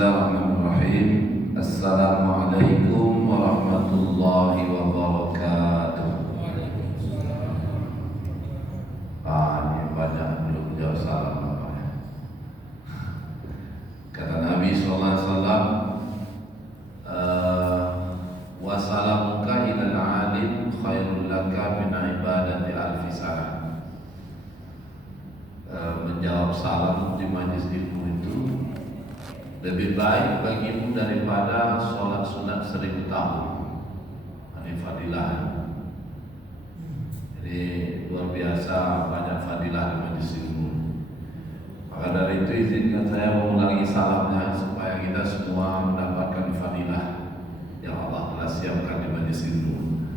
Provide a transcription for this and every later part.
Bismillahirrahmanirrahim. Assalamualaikum warahmatullahi wabarakatuh. Ini banyak belum jawab salam Bapak. Kata Nabi sallallahu alaihi wasallam, wa salamuka ilal alim khairul laka min ibadati alfi sana. Menjawab salam di majlis ilmu itu lebih baik bagimu daripada sholat sunat 1000 tahun. Ini fadilah. Jadi luar biasa banyak fadilah di majlis ilmu. Maka dari itu izinkan saya mengulangi salamnya supaya kita semua mendapatkan fadilah yang Allah telah siapkan di majlis ilmu.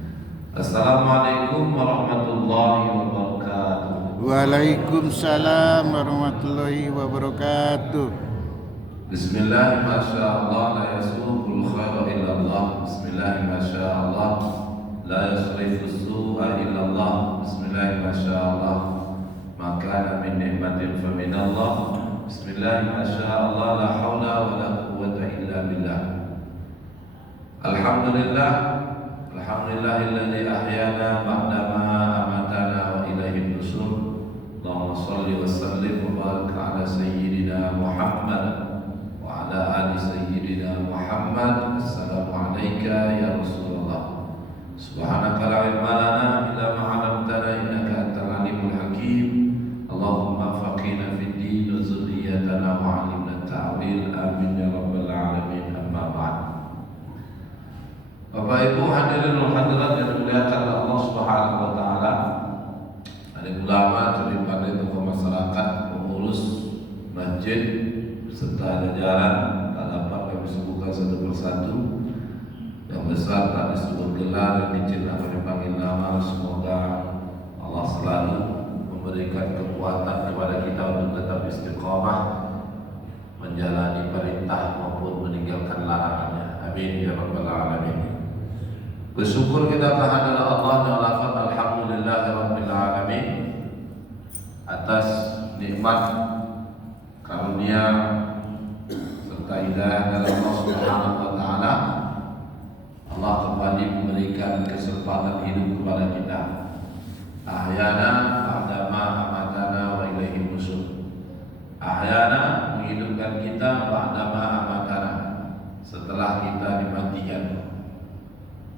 Assalamualaikum warahmatullahi wabarakatuh. Waalaikumsalam warahmatullahi wabarakatuh. Bismillah, Masya Allah, la yasuqul khaira illallah. Bismillah, Masya Allah, la yasrifu su'a illallah. Bismillah, Masya Allah, maka min ni'matin fa min Allah. Bismillah, Masya Allah, la hawla wa la quwwata illa billah. Alhamdulillah, alhamdulillahilladzi ahyana ba'dama amatana wa ilaihin nusur. Allahumma shalli wa sallim wa barik ala sayyidina Muhammad ala ali sayyidina Muhammad. Assalamualaikum ya Rasulullah. Subhanaka la ilma lana illa ma 'allamtana innaka antal alimul hakim. Allahumma faqihna fid din wa zurriyyatana wa 'allimna ta'wil. Amin ya rabbal alamin. Amma ba'd. Bapak Ibu hadirin dan hadirat yang dimuliakan Allah Subhanahu wa taala. Ada ulama terlibat di tokoh masyarakat pengurus masjid serta jajaran tak dapat kami sebutkan satu persatu. Yang besar tak disebut gelar, yang kecil tak kami panggil nama. Semoga Allah selalu memberikan kekuatan kepada kita untuk tetap istiqamah menjalani perintah maupun meninggalkan larangannya. Amin ya rabbal alamin. Bersyukur kita kehadirat Allah dan lafaz alhamdulillahirabbil alamin atas nikmat karunia serta hidayah dari Allah Subhanahu wa taala. Allah kembali memberikan kesempatan hidup kepada kita. Ahyana ba'dama amatana wa ilaihin nusur. Ahyana menghidupkan kita ba'dama amatana, setelah kita dimatikan.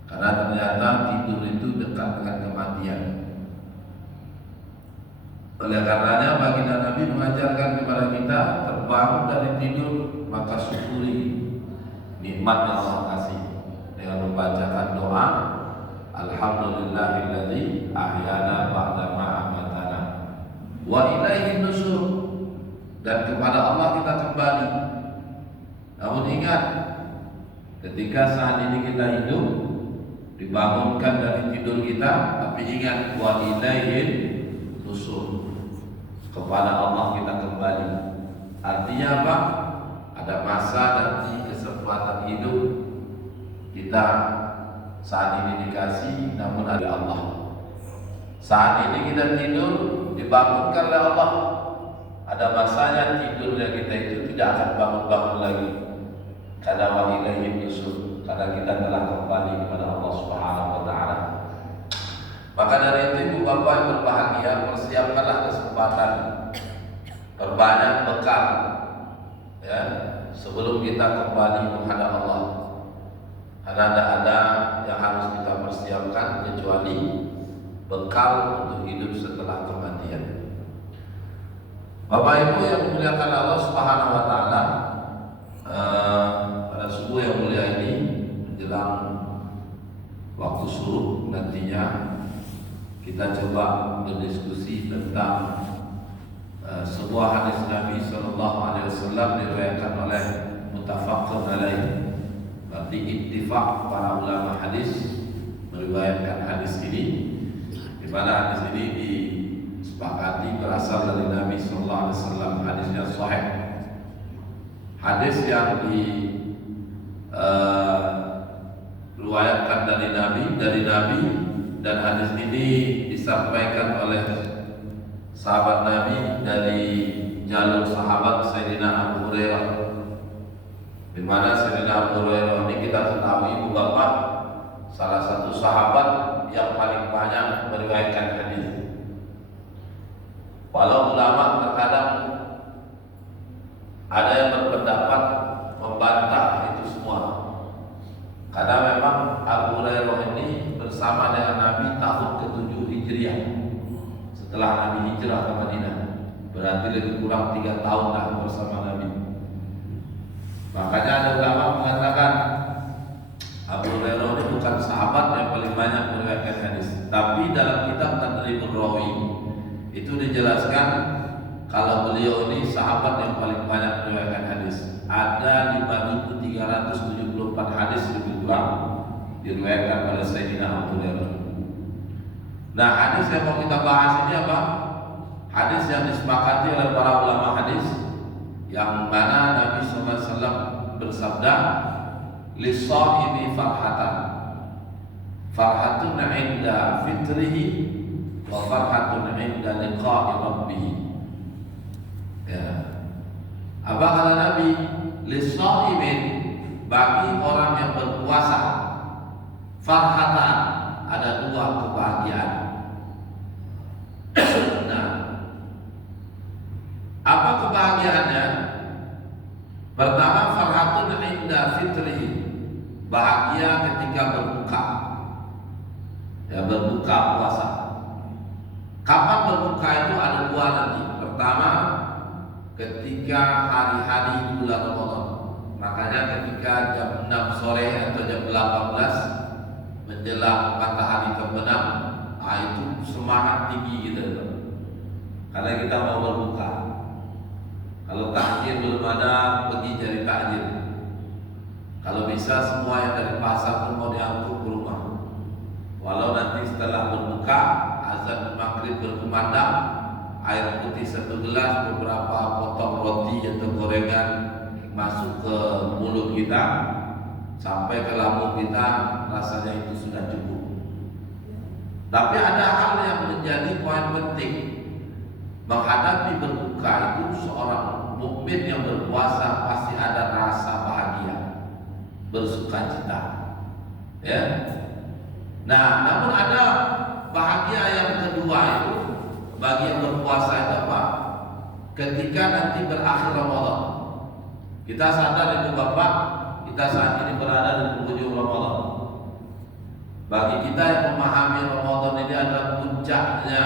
Karena ternyata tidur itu dekat dengan kematian. Oleh karenanya baginda Nabi mengajarkan kepada kita, terbangun dari tidur maka syukuri nikmat yang Allah kasih dengan membacakan doa alhamdulillahilladzi ahyana ba'dama amatana wa ilaihin nusur, dan kepada Allah kita kembali. Namun ingat, ketika saat ini kita hidup, dibangunkan dari tidur kita, tapi ingat wa ilaihin nusur, kepada Allah kita kembali. Artinya apa? Ada masa nanti kesempatan hidup kita saat ini dikasih, namun ada Allah. Saat ini kita tidur, dibangunkan oleh Allah. Ada masanya tidurnya kita itu tidak akan bangun-bangun lagi. Karena wa ilaihin nusur, karena kita telah kembali kepada Allah Subhanahu wa taala. Maka dari itu ibu bapak yang berbahagia, persiapkanlah kesempatan, perbanyak bekal ya, sebelum kita kembali menghadap Allah. Karena tidak ada yang harus kita persiapkan kecuali bekal untuk hidup setelah kematian. Bapak Ibu yang dimuliakan Allah Subhanahu wa taala, pada subuh yang mulia ini menjelang waktu subuh nantinya kita coba berdiskusi tentang sebuah hadis Nabi sallallahu alaihi wasallam diriwayatkan oleh muttafaqun alaih. Berarti ittifaq para ulama hadis meriwayatkan hadis ini, di mana hadis ini disepakati berasal dari Nabi sallallahu alaihi wasallam, hadisnya sahih. Hadis yang diriwayatkan dari Nabi dan hadis ini disampaikan oleh sahabat Nabi dari jalur sahabat Sayyidina Abu Hurairah di mana Sayyidina Abu Hurairah ini kita ketahui ibu bapak salah satu sahabat yang paling banyak meriwayatkan hadis. Walau ulama terkadang ada yang berpendapat membantah itu semua, karena memang Abu Hurairah ini bersama dengan Nabi tahun ke-7 Hijriah setelah Nabi hijrah ke Madinah, berarti lebih kurang 3 tahun lah bersama Nabi. Makanya ada ulama mengatakan Abu Hurairah ini bukan sahabat yang paling banyak meriwayatkan hadis, tapi dalam kitab Tadribur Rawi itu dijelaskan kalau beliau ini sahabat yang paling banyak meriwayatkan hadis. Ada 5.374 hadis lebih kurang diriwayatkan oleh Sayyidina Abu Hurairah. Nah, hadis yang mau kita bahas ini apa? Hadis yang disepakati oleh para ulama hadis, yang mana Nabi SAW bersabda, "Lis-sha'imi farhatan, farhatun 'inda fitrihi wa farhatun 'inda liqa'i rabbih." Ya. Apa kata Nabi? Lis-sha'imin, bagi orang yang berpuasa, farhatan, ada 2 kebahagiaan. Nah, apa kebahagiaannya? Pertama, farhatun 'inda fitrihi, bahagia ketika berbuka. Ya, berbuka puasa. Kapan berbuka itu ada 2 nanti. Pertama, ketika hari-hari bulan Ramadan. Makanya ketika jam 6 sore atau jam 18 menjelang matahari terbenam, itu semangat tinggi kita, karena kita mau berbuka. Kalau takjil belum ada, pergi cari takjil. Kalau bisa semua yang dari pasar pun mau diangkut ke rumah. Walau nanti setelah berbuka, azan maghrib berkumandang, air putih 1 gelas, beberapa potong roti atau gorengan masuk ke mulut kita, sampai ke lambung kita, rasanya itu sudah cukup. Tapi ada hal yang menjadi poin penting menghadapi berbuka itu. Seorang mukmin yang berpuasa pasti ada rasa bahagia, bersukacita, ya. Nah, namun ada bahagia yang kedua itu bagi yang berpuasa itu apa? Ketika nanti berakhir Ramadan, kita sadar itu Bapak, kita saat ini berada di penghujung Ramadan. Bagi kita yang memahami Ramadan ini adalah puncaknya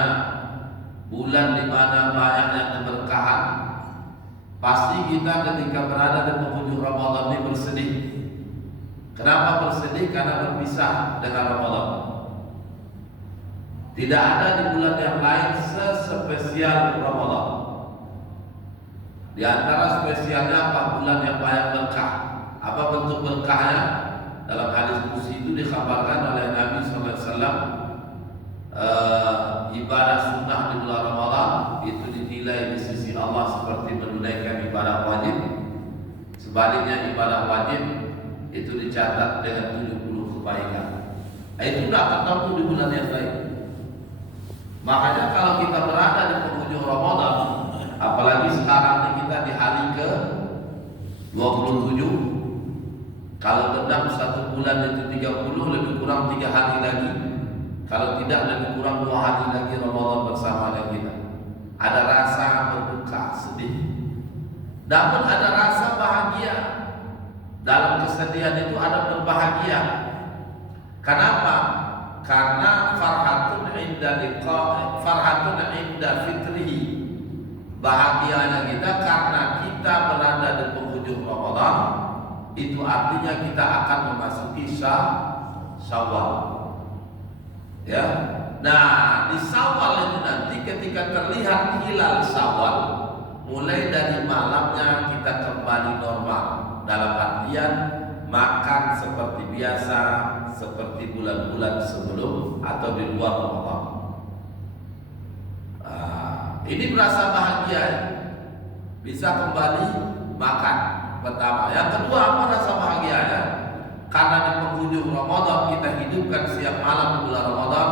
bulan di mana banyaknya keberkahan, pasti kita ketika berada di penghujung Ramadan ini bersedih. Kenapa bersedih? Karena berpisah dengan Ramadan. Tidak ada di bulan yang lain sespesial Ramadan. Di antara spesialnya apa? Bulan yang banyak berkah. Apa bentuk berkahnya? Dalam hadis qudsi itu dikabarkan oleh Nabi SAW, ibadah sunnah di bulan Ramadan itu dinilai di sisi Allah seperti menunaikan ibadah wajib. Sebaliknya ibadah wajib itu dicatat dengan 70 kebaikan. Itu tidak ketemu di bulan yang lain. Makanya kalau kita berada di penghujung Ramadan, apalagi sekarang ini kita di hari ke 27, kalau genap 1 bulan itu 30, lebih kurang 3 hari lagi. Kalau tidak, lebih kurang 2 hari lagi Ramadan bersama dengan kita. Ada rasa berduka, sedih, namun ada rasa bahagia. Dalam kesedihan itu ada berbahagia. Kenapa? Karena farhatun 'inda fitrihi, bahagianya kita karena kita berada di penghujung Ramadan. Itu artinya kita akan memasuki Syawal. Ya. Nah, di Syawal itu nanti ketika terlihat hilal Syawal, mulai dari malamnya kita kembali normal. Dalam artian makan seperti biasa, seperti bulan-bulan sebelum atau di luar Ramadan. Ini berasa bahagia, bisa kembali makan. Pertama, yang kedua apa rasa bahagianya? Karena di penghujung Ramadan kita hidupkan siang malam di bulan Ramadan,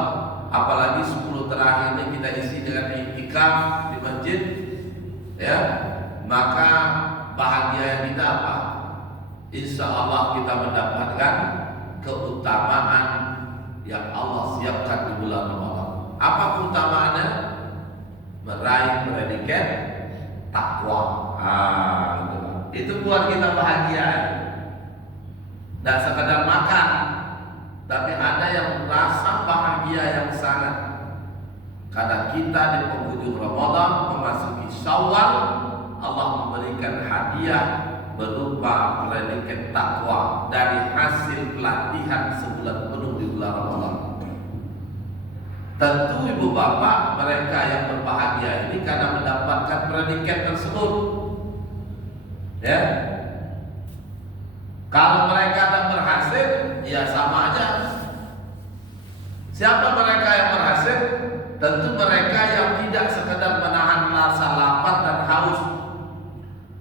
apalagi 10 terakhir ini kita isi dengan i'tikaf di masjid, ya. Maka bahagia kita apa? insya Allah kita mendapatkan keutamaan yang Allah siapkan di bulan Ramadan. Apa keutamaannya? Meraih predikat takwa. Itu buat kita bahagia. Tidak sekedar makan, tapi ada yang merasa bahagia yang sangat karena kita di penghujung Ramadan memasuki Syawal, Allah memberikan hadiah berupa predikat takwa dari hasil pelatihan sebulan penuh di bulan Ramadan. Tentu ibu bapak mereka yang berbahagia ini karena mendapatkan predikat tersebut. Ya, kalau mereka tak berhasil, ya sama aja. Siapa mereka yang berhasil? Tentu mereka yang tidak sekedar menahan rasa lapar dan haus,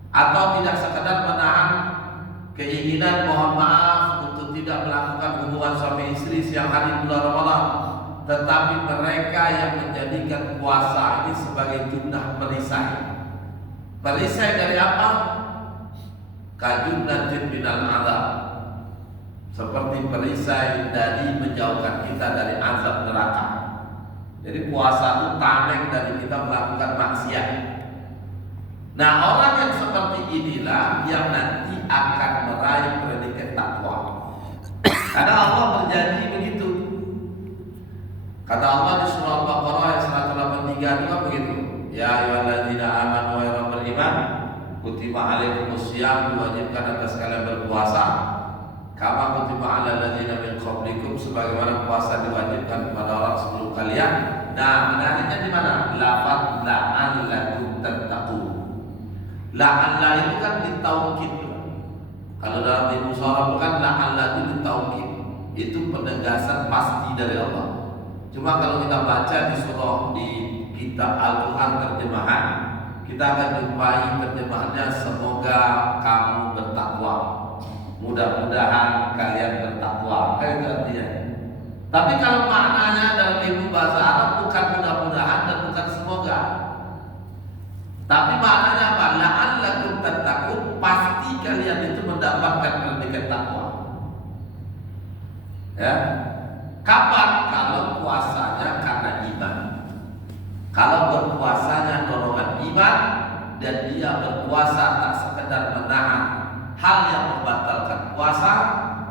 atau tidak sekedar menahan keinginan mohon maaf untuk tidak melakukan hubungan suami istri siang hari bulan Ramadan, tetapi mereka yang menjadikan puasa ini sebagai junnah perisai. Perisai dari apa? Kajunnatin minal azab, seperti perisai dari menjauhkan kita dari azab neraka. Jadi puasa itu tameng dari kita melakukan maksiat. Nah, orang yang seperti inilah yang nanti akan meraih predikat takwa. Karena Allah berjanji begitu. Kata Allah di surah Al-Baqarah ayat 183 juga begitu. Ya ayyuhalladzina amanu wa ya beriman, kutiba alaikumus syiyam, diwajibkan atas kalian berpuasa. Kama kutiba alal ladzina min qablikum, sebagaimana puasa diwajibkan kepada orang sebelum kalian. Nah, menariknya di mana? Lafaz la'allakum tattaqun. La'alla itu kan ditaukid. Kalau dalam ilmu sharaf bukan la'alla itu ditaukid. Itu penegasan pasti dari Allah. Cuma kalau kita baca di surah di kitab Al-Quran terjemahan, kita akan jumpai terjemahannya semoga kamu bertakwa. Mudah-mudahan kalian bertakwa. Itu artinya. Tapi kalau maknanya dalam ilmu bahasa Arab bukan mudah-mudahan dan bukan semoga. Tapi maknanya apa? La'allakum tattaqun, pasti kalian itu mendapatkan predikat takwa. Ya. Kapan? Kalau puasanya karena iman. Kalau berpuasanya dorongan iman dan dia berpuasa tak sekedar menahan hal yang membatalkan puasa,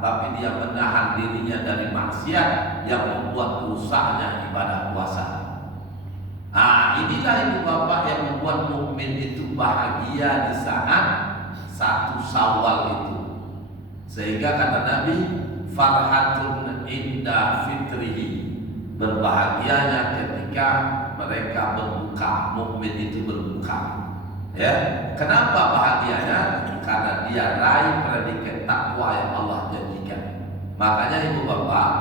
tapi dia menahan dirinya dari maksiat yang membuat rusaknya ibadah puasa. Nah, inilah ibu bapak yang membuat mukmin itu bahagia di saat 1 Syawal itu. Sehingga kata Nabi, farhatun inda fitrihi, berbahagianya ketika mereka berbuka, mukmin itu berbuka. Ya, kenapa bahagianya? Karena dia raih predikat takwa yang Allah janjikan. Makanya ibu bapak,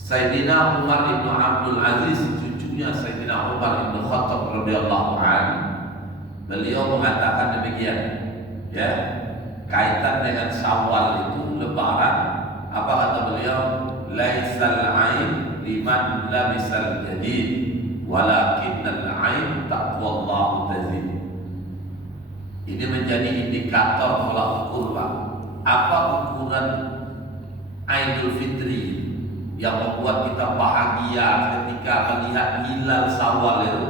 Sayyidina Umar bin Abdul Aziz, cucunya Sayyidina Umar bin Khattab radhiyallahu anhu, beliau mengatakan demikian, ya, kaitan dengan Syawal itu Lebaran. Apa kata beliau? Laisal ain liman labisal jadid, walakinnal ain taqwallahu tazid. Ini menjadi indikator tolak ukur, Pak. Apa ukuran Idul Fitri yang membuat kita bahagia ketika melihat hilal Syawal itu?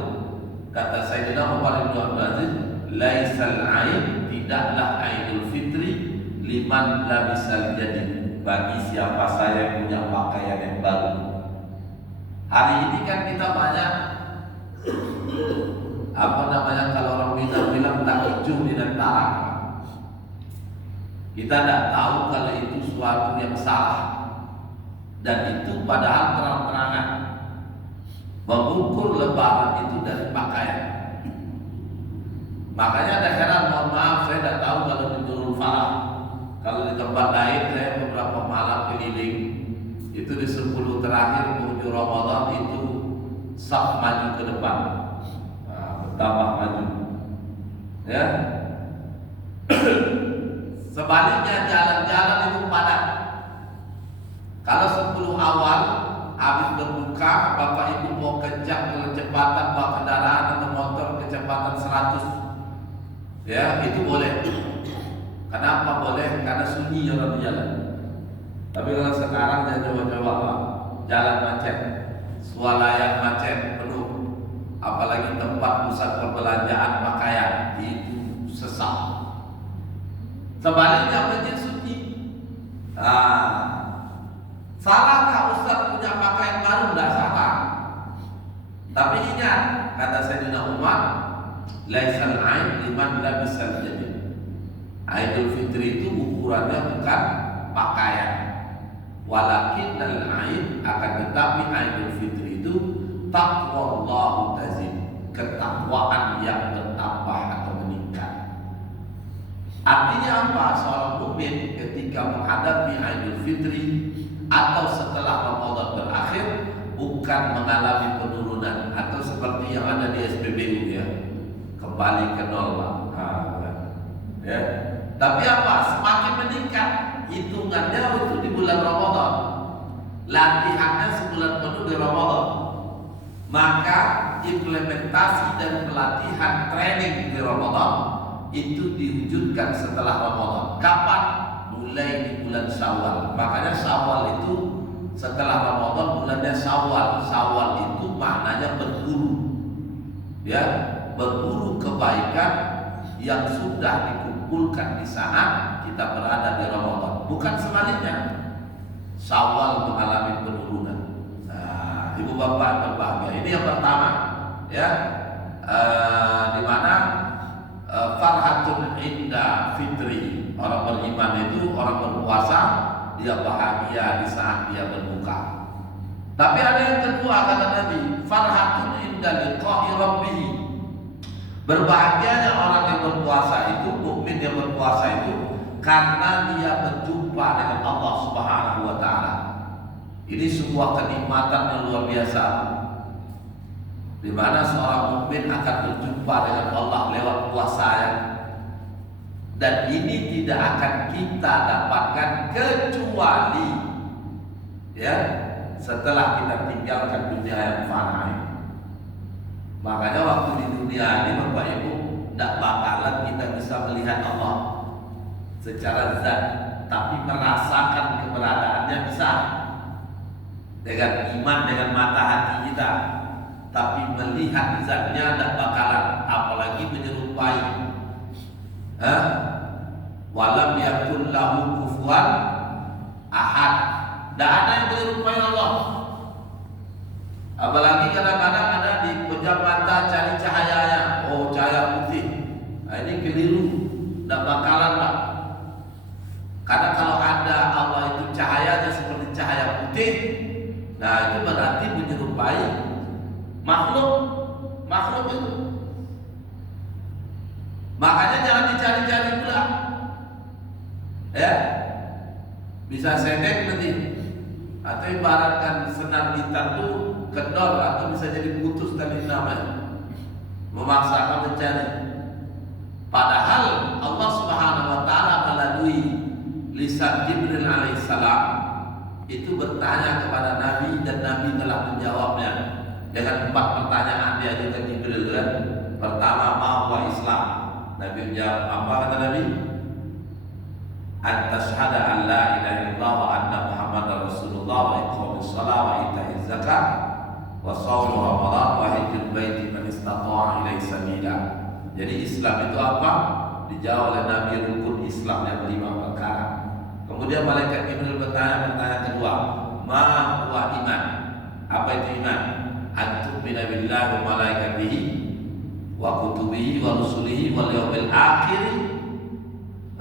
Kata Sayyidina Umar bin Abdul Aziz, laisal ain, tidaklah Idul Fitri liman labisal jadid, bagi siapa saya yang punya pakaian yang baru. Hari ini kan kita banyak kalau orang bilang tak hijau di antara. Kita tidak tahu kalau itu suatu yang salah, dan itu padahal terang-terangan mengukur Lebaran itu dari pakaian. Makanya ada heran, mohon maaf, saya tidak tahu kalau di Nurul Falah. Kalau di tempat lain saya beberapa malam keliling, itu di 10 terakhir menuju Ramadan itu saf maju ke depan, bertambah maju, ya. Sebaliknya jalan-jalan itu padat. Kalau 10 awal habis berbuka, bapak ibu mau kencang kecepatan bawa kendaraan atau motor kecepatan 100, ya itu boleh. Kenapa boleh? Karena sunyi orang di jalan. Tapi kalau sekarang saya coba-coba Pak, jalan macet, swalayan macet penuh, apalagi tempat pusat perbelanjaan pakaian itu sesak. Sebaliknya masjid sunyi. Salahkah Ustaz punya pakaian baru? Tidak salah. Tapi ingat kata Sayyidina Umar, laisal ain liman labisal jadid. Aidul Fitri itu ukurannya bukan pakaian. Walakinnal ain, akan tetapi Aidul Fitri itu taqwallahu tazid, ketakwaan yang bertambah atau meningkat. Artinya apa? Seorang mukmin ketika menghadapi Aidul Fitri atau setelah Ramadan berakhir bukan mengalami penurunan atau seperti yang ada di SPBU ya, kembali ke nol Pak. Ya. Tapi apa? Semakin meningkat hitungannya itu di bulan Ramadan. Latihannya sebulan penuh di Ramadan. Maka implementasi dan pelatihan training di Ramadan itu diwujudkan setelah Ramadan. Kapan? Mulai di bulan Syawal. Makanya Syawal itu setelah Ramadan bulannya Syawal. Syawal itu maknanya berburu. Ya, berburu kebaikan yang sudah dikumpulkan di saat kita berada di Ramadan. Bukan sebaliknya. Syawal mengalami penurunan. Nah, ibu bapak berbahagia. Ini yang pertama, ya, di mana farhatun inda fitri. Orang beriman itu, orang berpuasa, dia bahagia di saat dia berbuka. Tapi ada yang kedua kata Nabi, farhatun inda liqa'i rabbih. Berbahagianya orang yang berpuasa itu, mukmin yang berpuasa itu, karena dia berjumpa dengan Allah Subhanahu wa taala. Ini sebuah kenikmatan yang luar biasa, di mana seorang mukmin akan berjumpa dengan Allah lewat puasanya. Dan ini tidak akan kita dapatkan kecuali ya setelah kita tinggalkan dunia yang fana ini. Makanya waktu di dunia ini Bapak Ibu, tidak bakalan kita bisa melihat Allah secara zat, tapi merasakan keberadaannya bisa dengan iman, dengan mata hati kita. Tapi melihat zatnya tidak bakalan, apalagi menyerupai. Walam yakul lahu kufuwan ahad. Tidak ada yang menyerupai Allah. Apalagi kadang-kadang ada di pejam mata cari cahayanya. Oh, cahaya putih. Nah, ini keliru. Tidak bakalan Pak. Karena kalau ada Allah itu cahayanya seperti cahaya putih, nah itu berarti menyerupai makhluk itu. Makanya jangan dicari-cari pula. Ya, bisa sedek nanti, atau ibaratkan senar gitar tuh kendor atau bisa jadi putus tali namanya, memaksakan mencari. Padahal Allah Subhanahu wa taala melalui lisan Jibril alaihissalam itu bertanya kepada Nabi, dan Nabi telah menjawabnya dengan 4 pertanyaan dia juga Jibril kan. Pertama, ma huwa Islam? Nabi menjawab, apa kata Nabi? An tashhada an la ilaha illallah wa anna Muhammadar Rasulullah wa iqamis shalah wa ita'iz zakat wa shaum Ramadan wa hajjul baiti man istata'a ilaihi sabila. Jadi Islam itu apa? Dijawab oleh Nabi, rukun Islam yang 5 perkara. Kemudian malaikat Jibril bertanya pertanyaan kedua, ma huwa iman? Apa itu iman? Antum tu'mina billahi wa malaikatihi wa kutubihi wa rusulihi wal yawmil akhir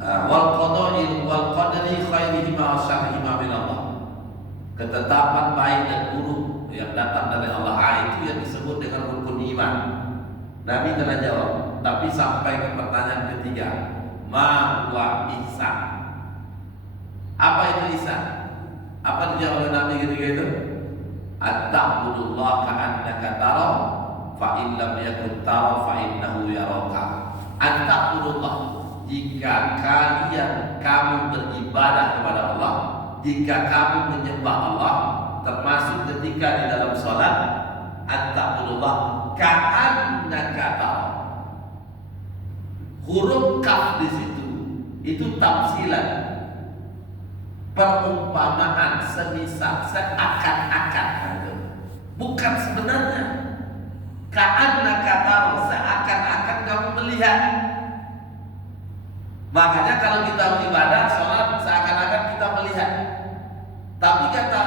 wal qadari khairihi wa syarrihi min Allah. Ketetapan baik dan buruk yang datang dari Allah, itu yang disebut dengan rukun iman. Nabi telah jawab. Tapi sampai ke pertanyaan ketiga, ma huwa ihsan? Apa itu ihsan? Apa dijawab oleh Nabi ketika itu? At-ta'budullah ka'annaka tara fa in lam yakun tara fa innahu yaraka. At-ta'budullah, jika kamu beribadah kepada Allah, jika kamu menyembah Allah, termasuk ketika di dalam salat, at-ta'budullah ka'annaka tara. Huruf kaf di situ itu tafsilan, perumpamaan, semisal, seakan-akan, bukan sebenarnya. Ka'annaka tara, seakan-akan kamu melihat. Makanya kalau kita beribadah, sholat, seakan-akan kita melihat. Tapi kata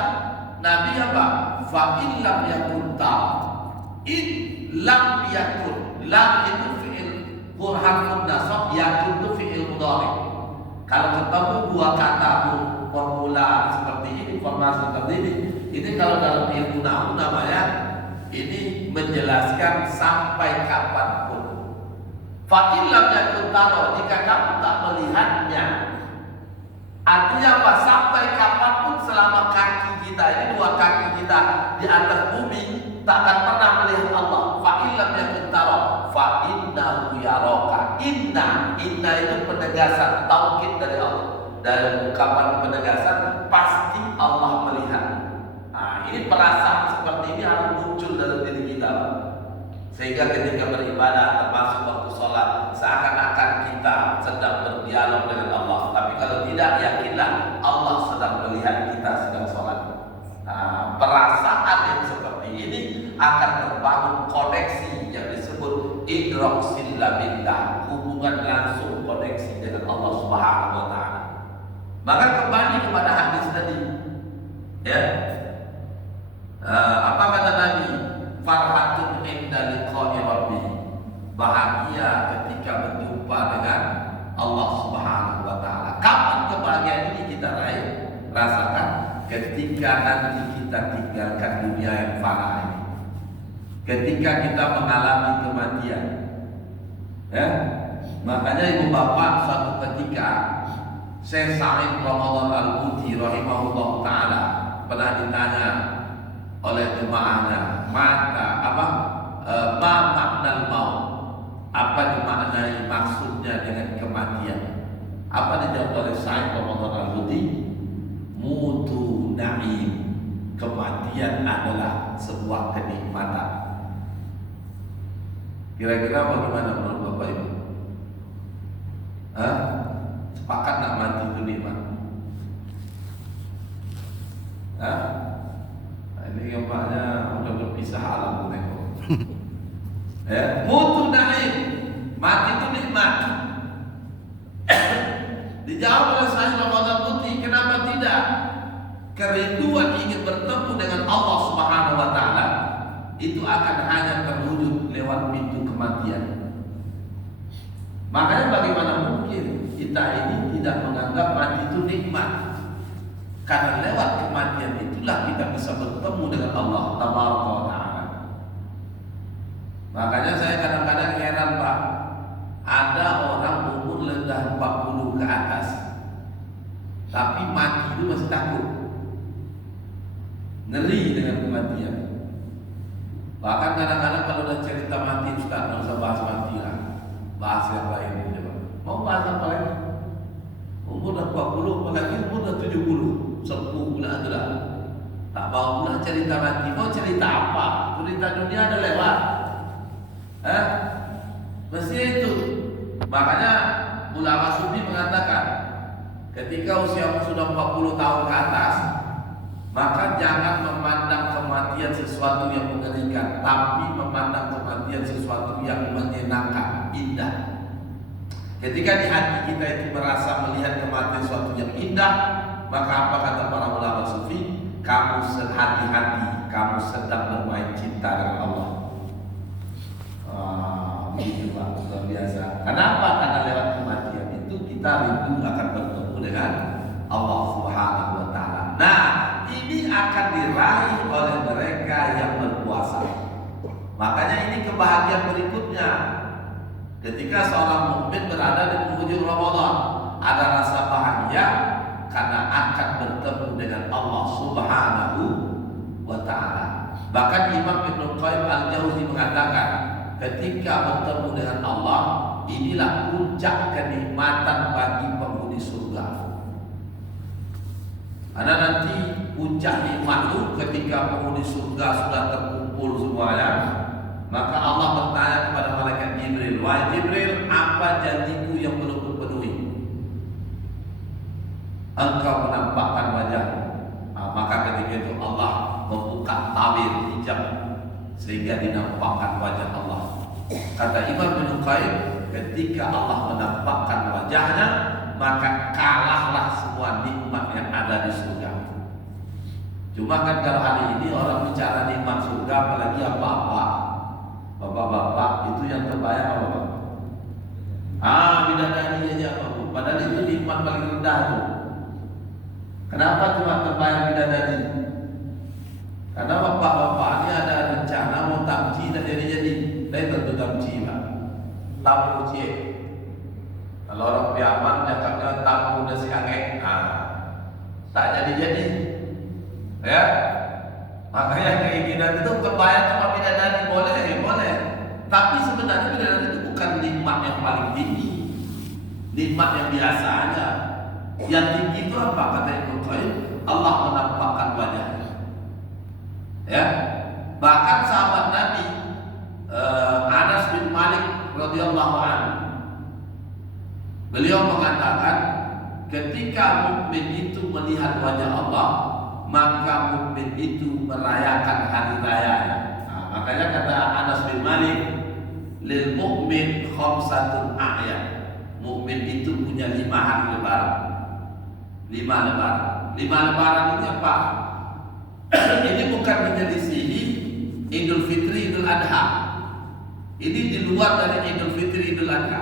Nabi apa? Fa in lam yakun tara, in lam yakun, lam itu fi'il harfun nasab, yakun itu fi'il mudhari. Kalau ketemu dua kata formula seperti ini, formasi seperti ini kalau dalam ilmu nahwu namanya ini menjelaskan sampai kapanpun. Fa in lam yakun tara, jika kamu tak melihatnya, artinya apa? Sampai kapanpun selama kaki kita ini, dua kaki kita di atas bumi, tak akan pernah melihat Allah. Fa in lam yakun tara, fa innahu yaraka. Inna itu penegasan, taukid dari Allah. Dari ungkapan penegasan, pasti Allah melihat. Nah, ini perasaan seperti ini harus muncul dalam diri kita, sehingga ketika beribadah, termasuk waktu sholat, seakan-akan kita sedang berdialog dengan Allah. Tapi kalau tidak, yakinlah Allah sedang melihat kita sedang sholat. Nah, perasaan yang seperti ini akan terbangun koneksi yang disebut idrak sillabillah, hubungan langsung koneksi dengan Allah Subhanahu wa Ta'ala. Maka kembali kepada hadis tadi, ya. Apa kata Nabi? Farhatun inda liqa'i rabbih, bahagia ketika berjumpa dengan Allah Subhanahu wa Ta'ala. Kapan kebahagiaan ini kita rasakan? Ketika nanti kita tinggalkan dunia yang fana ini, ketika kita mengalami kematian, ya. Makanya ibu bapak suatu ketika Syekh Sa'id Ramadan Al-Buti rahimahullah ta'ala pernah ditanya oleh jemaahnya, ma maknal maut, apa dimaknai maksudnya dengan kematian? Apa dijawab oleh Sa'id Ramadan Al-Buti? Mutu na'im, kematian adalah sebuah kenikmatan. Kira-kira bagaimana menurut Bapak Ibu? Sepakat nak mati itu nikmat? Ini gambarnya udah berpisah alam tengok. Ya, mutu na'im, mati itu nikmat. Dijawab oleh Syekh Ramadan Putih, kenapa tidak? Kerinduan ingin bertemu dengan Allah Subhanahu wa Ta'ala itu akan hanya terwujud lewat pintu kematian. Makanya bagaimana mungkin kita ini tidak menganggap mati itu nikmat? Karena lewat kematian itulah kita bisa bertemu dengan Allah Tabaraka wa Ta'ala. Makanya saya kadang-kadang heran, Pak, ada orang umur sudah 40 ke atas, tapi mati itu masih takut, ngeri dengan kematian. Bahkan kadang-kadang kalau udah cerita mati, Ustaz, nggak usah bahas mati lah, bahas yang lain. Mau bahas apa lagi? Umur dah 40, apalagi umur dah 70, sepuh pula itulah. Tak mau pula cerita mati. Mau cerita apa? Cerita dunia ada lewat. Mesti itu. Makanya ulama sufi mengatakan, ketika usiamu sudah 40 tahun ke atas, maka jangan memandang kematian sesuatu yang mengerikan, tapi memandang kematian sesuatu yang menyenangkan, indah. Ketika di hati kita itu merasa melihat kematian sesuatu yang indah, maka apa kata para ulama sufi? Kamu sehati-hati, kamu sedang bermain cinta dengan Allah. Begitu Pak, luar biasa. Kenapa? Karena lewat kematian itu kita rindu akan bertemu dengan Allah Subhanahu wa Ta'ala. Nah, ini akan diraih oleh mereka yang berpuasa. Makanya ini kebahagiaan berikutnya. Ketika seorang mukmin berada di penghujung Ramadan, ada rasa bahagia karena akan bertemu dengan Allah Subhanahu wa Ta'ala. Bahkan Imam Ibnu Qayyim Al-Jauzi mengatakan, ketika bertemu dengan Allah, inilah puncak kenikmatan bagi penghuni surga. Karena nanti puncak nikmat itu ketika penghuni surga sudah terkumpul semuanya, maka Allah bertanya kepada malaikat Jibril, wahai Jibril, apa janjiku yang belum kupenuhi? menampakkan wajah. Maka ketika itu Allah membuka tabir hijab sehingga dinampakkan wajah Allah. Kata Imam bin Qayyim, ketika Allah menampakkan wajahnya, maka kalahlah semua nikmat yang ada di surga. Cuma kan kalau hari ini orang bicara nikmat surga, apalagi apa-apa, bapak-bapak itu yang terbayang apa? Bidadari aja apa? Padahal itu nikmat paling rendah tuh. Kenapa cuma terbayang bidadari? Karena bapak-bapak ini ada rencana mau tamci dan jadi. Lain tentu tamci pak. Tamu cie. Kalau orang Piaman cakapnya tamu dan si angin. Tak jadi. Ya. Makanya keinginan itu terbayang cuma bidadari boleh. Tapi sebenarnya bidadari itu bukan nikmat yang paling tinggi. Nikmat yang biasa aja. Yang tinggi itu apa? Kata Ibnu Qayyim, Allah menampakkan wajahnya. Ya. Bahkan sahabat Nabi Anas bin Malik radhiyallahu anhu, beliau mengatakan, ketika mukmin itu melihat wajah Allah, maka mukmin itu merayakan hari raya. Makanya kata Anas bin Malik, lil mukmin khamsatun a'yad. Mukmin itu punya 5 hari lebaran. 5 lebaran ini apa? Ini bukan menyelisihi Idul Fitri, Idul Adha. Ini di luar dari Idul Fitri, Idul Adha.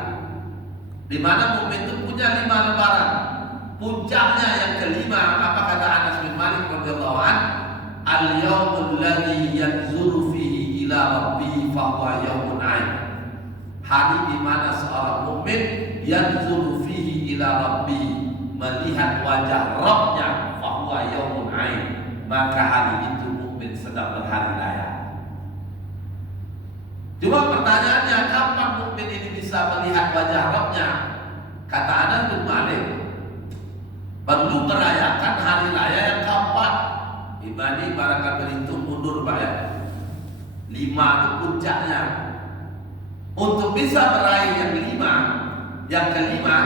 Di mana mukmin itu punya 5 lebaran. Puncaknya yang kelima, apa kata Anas bin Malik radhiyallahu anhu? Al-yaumul ladzi yanzuru fihi ila rabbih fa huwa yaumun 'aid. Hari di mana seorang mukmin yanzuru fihi ila rabbih, melihat wajah Rabbnya, fa huwa yaumun 'aid. Maka hari itu mukmin sedang berhari raya. Cuma pertanyaannya, kapan mukmin ini bisa melihat wajah Rabbnya? Kata Anas bin Malik, perlu merayakan hari raya yang keempat. Ibadi barangkali berhitung mundur Pak ya. 5 itu puncaknya. Untuk bisa meraih yang kelima,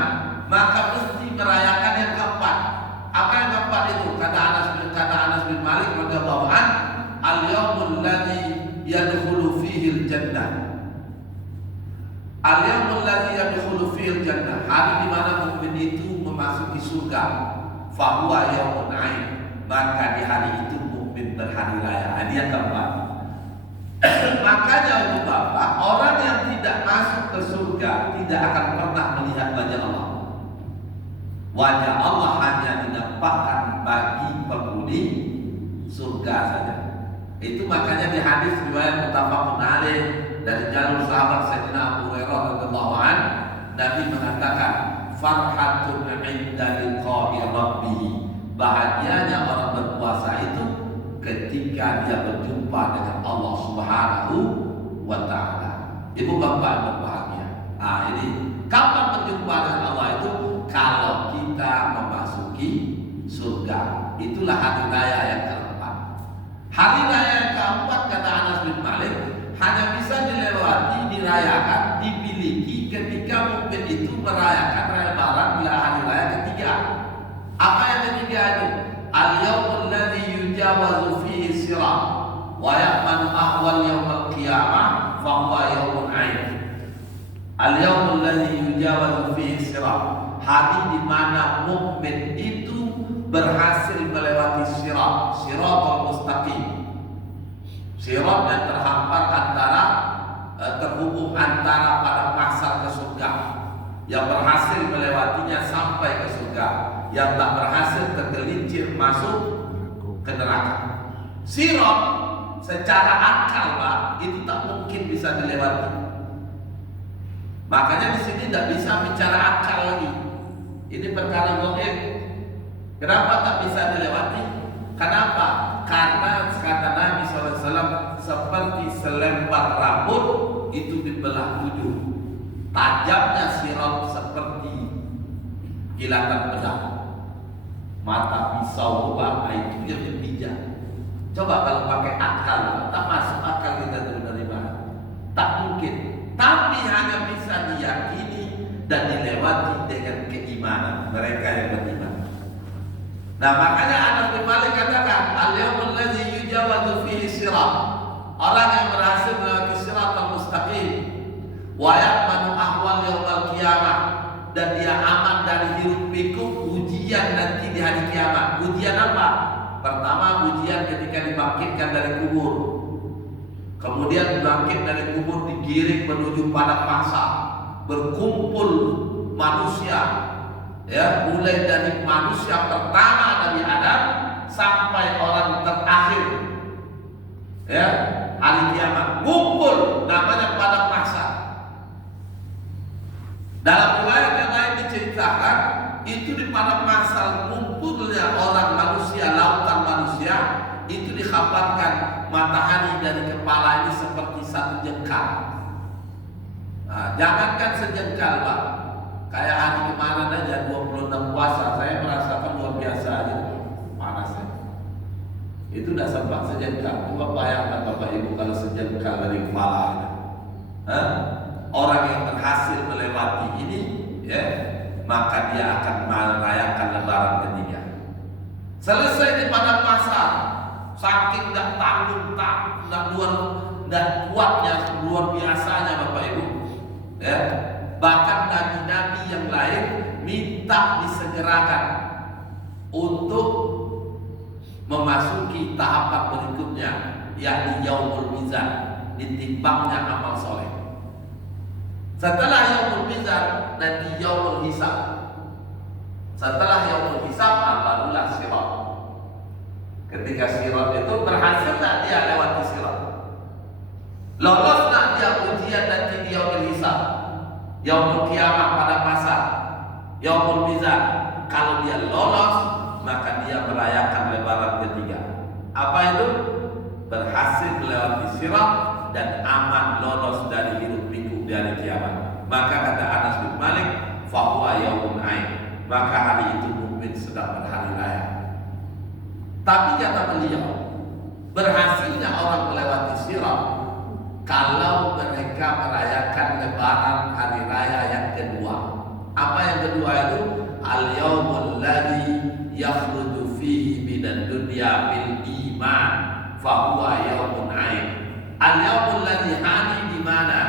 maka mesti merayakan yang keempat. Apa yang keempat itu? Kata Anas bin Malik radhiyallahu anhu, al-yaumul ladzi yadkhulu fihi al-jannah. Al-yaumul ladzi yadkhulu fihi al-jannah. Hari di mana mukmin itu memasuki surga. Fa huwa yaumun 'aid. Maka di hari itu mukmin berhari raya. Ini yang keempat. Makanya untuk Bapak, orang yang tidak masuk ke surga tidak akan pernah melihat wajah Allah. Wajah Allah hanya dinampakkan bagi penghuni surga saja. Itu makanya di hadis riwayat muttafaqun alaih dari jalur sahabat Sayyidina Abu Hurairah radhiyallahu anhu, Nabi mengatakan, farhatun 'inda liqa'i rabbih. Bahagianya orang berpuasa itu ketika dia berjumpa dengan Allah Subhanahu wa ta'ala. Ibu bapak berbahagia. Ini kapan berjumpa dengan Allah itu? Kalau kita memasuki surga. Itulah hari raya yang keempat. Hari raya yang keempat, kata Anas bin Malik, hanya bisa dilewati, dirayakan, dimiliki ketika mukmin itu merayakan raya lebaran bila hari raya ketiga. Apa yang ketiga itu? Al-yaumul ladzi yujawazu fihi sirat wa ya'manu ahwal yaumil qiyamah fa huwa yaumun 'aid. Al-yaumul ladzi yujawazu fihi sirat. Hari di mana mukmin itu berhasil melewati sirat, siratal mustaqim. Sirat yang terhampar terhubung antara pada pasar ke surga. Yang berhasil melewatinya sampai ke surga, yang tak berhasil tergelincir masuk ke neraka. Sirat secara akal Pak, itu tak mungkin bisa dilewati. Makanya di sini tidak bisa bicara akal lagi. Ini perkara gaib. Kenapa tak bisa dilewati? Kenapa? Karena kata Nabi SAW, seperti selembar rambut itu dibelah 7. Tajamnya sirat seperti kilatan pedang. Mata pisau Pak, itu yang bijak. Coba kalau pakai akal, tak masuk akal kita itu dari mana? Tak mungkin. Tapi hanya bisa diyakini dan dilewati dengan keimanan mereka yang beriman. Nah makanya Anas bin Malik katakan al-yaumul ladzi yujawazu fihi sirat, orang yang berhasil melewati siratal mustaqim, wa ya'manu ahwal yaumil qiyamah, dan dia aman dari hiruk pikuk ujian nanti di hari kiamat. Ujian apa? Pertama ujian ketika dibangkitkan dari kubur, kemudian bangkit dari kubur digiring menuju padang mahsyar, berkumpul manusia, ya, mulai dari manusia pertama Nabi Adam sampai orang terakhir, ya, hari kiamat kumpul, namanya padang mahsyar. Dalam riwayat yang lain diceritakan itu di padang mahsyar kumpulnya orang manusia, lautan manusia, itu dikhabarkan matahari dari kepala ini seperti satu jengkal. Nah, jangankan sejengkal Pak, kayak hari kemarin aja 26 puasa saya merasakan luar biasa aja panasnya. Itu udah sempat sejengkal. Coba bayangkan Bapak Ibu kalau sejengkal dari kepala. Orang yang berhasil melewati ini, ya, maka dia akan merayakan lebaran ketiga. Selesai di padang mahsyar, saking dah tanggung dan kuatnya luar biasanya Bapak Ibu, ya. Bahkan nabi-nabi yang lain minta disegerakan untuk memasuki tahapan berikutnya, yakni yaumul mizan, ditimbangnya amal soleh. Setelah yaumul mizan nanti yaumul hisab. Setelah yaumul hisab barulah sirat. Ketika sirat itu berhasil tak dia lewati sirat, lolos tak dia ujian nanti di yaumul hisab, yaumul kiamah pada masa yaumul mizan. Kalau dia lolos maka dia merayakan lebaran ketiga. Apa itu? Berhasil melewati sirat dan aman lolos dari hiruk pikuk dari kiamat. Maka kata Anas bin Malik, fahuwa yaumun ain, maka hari itu mukmin sedang berhari raya. Tapi kata beliau, berhasilnya orang melewati sirat kalau mereka merayakan lebaran hari raya yang kedua. Apa yang kedua itu? Al-yaumul ladzi yakhruju fihi minad dunya bil iman fahuwa yaumun ain. Al-yaumul ladzi hani di mana?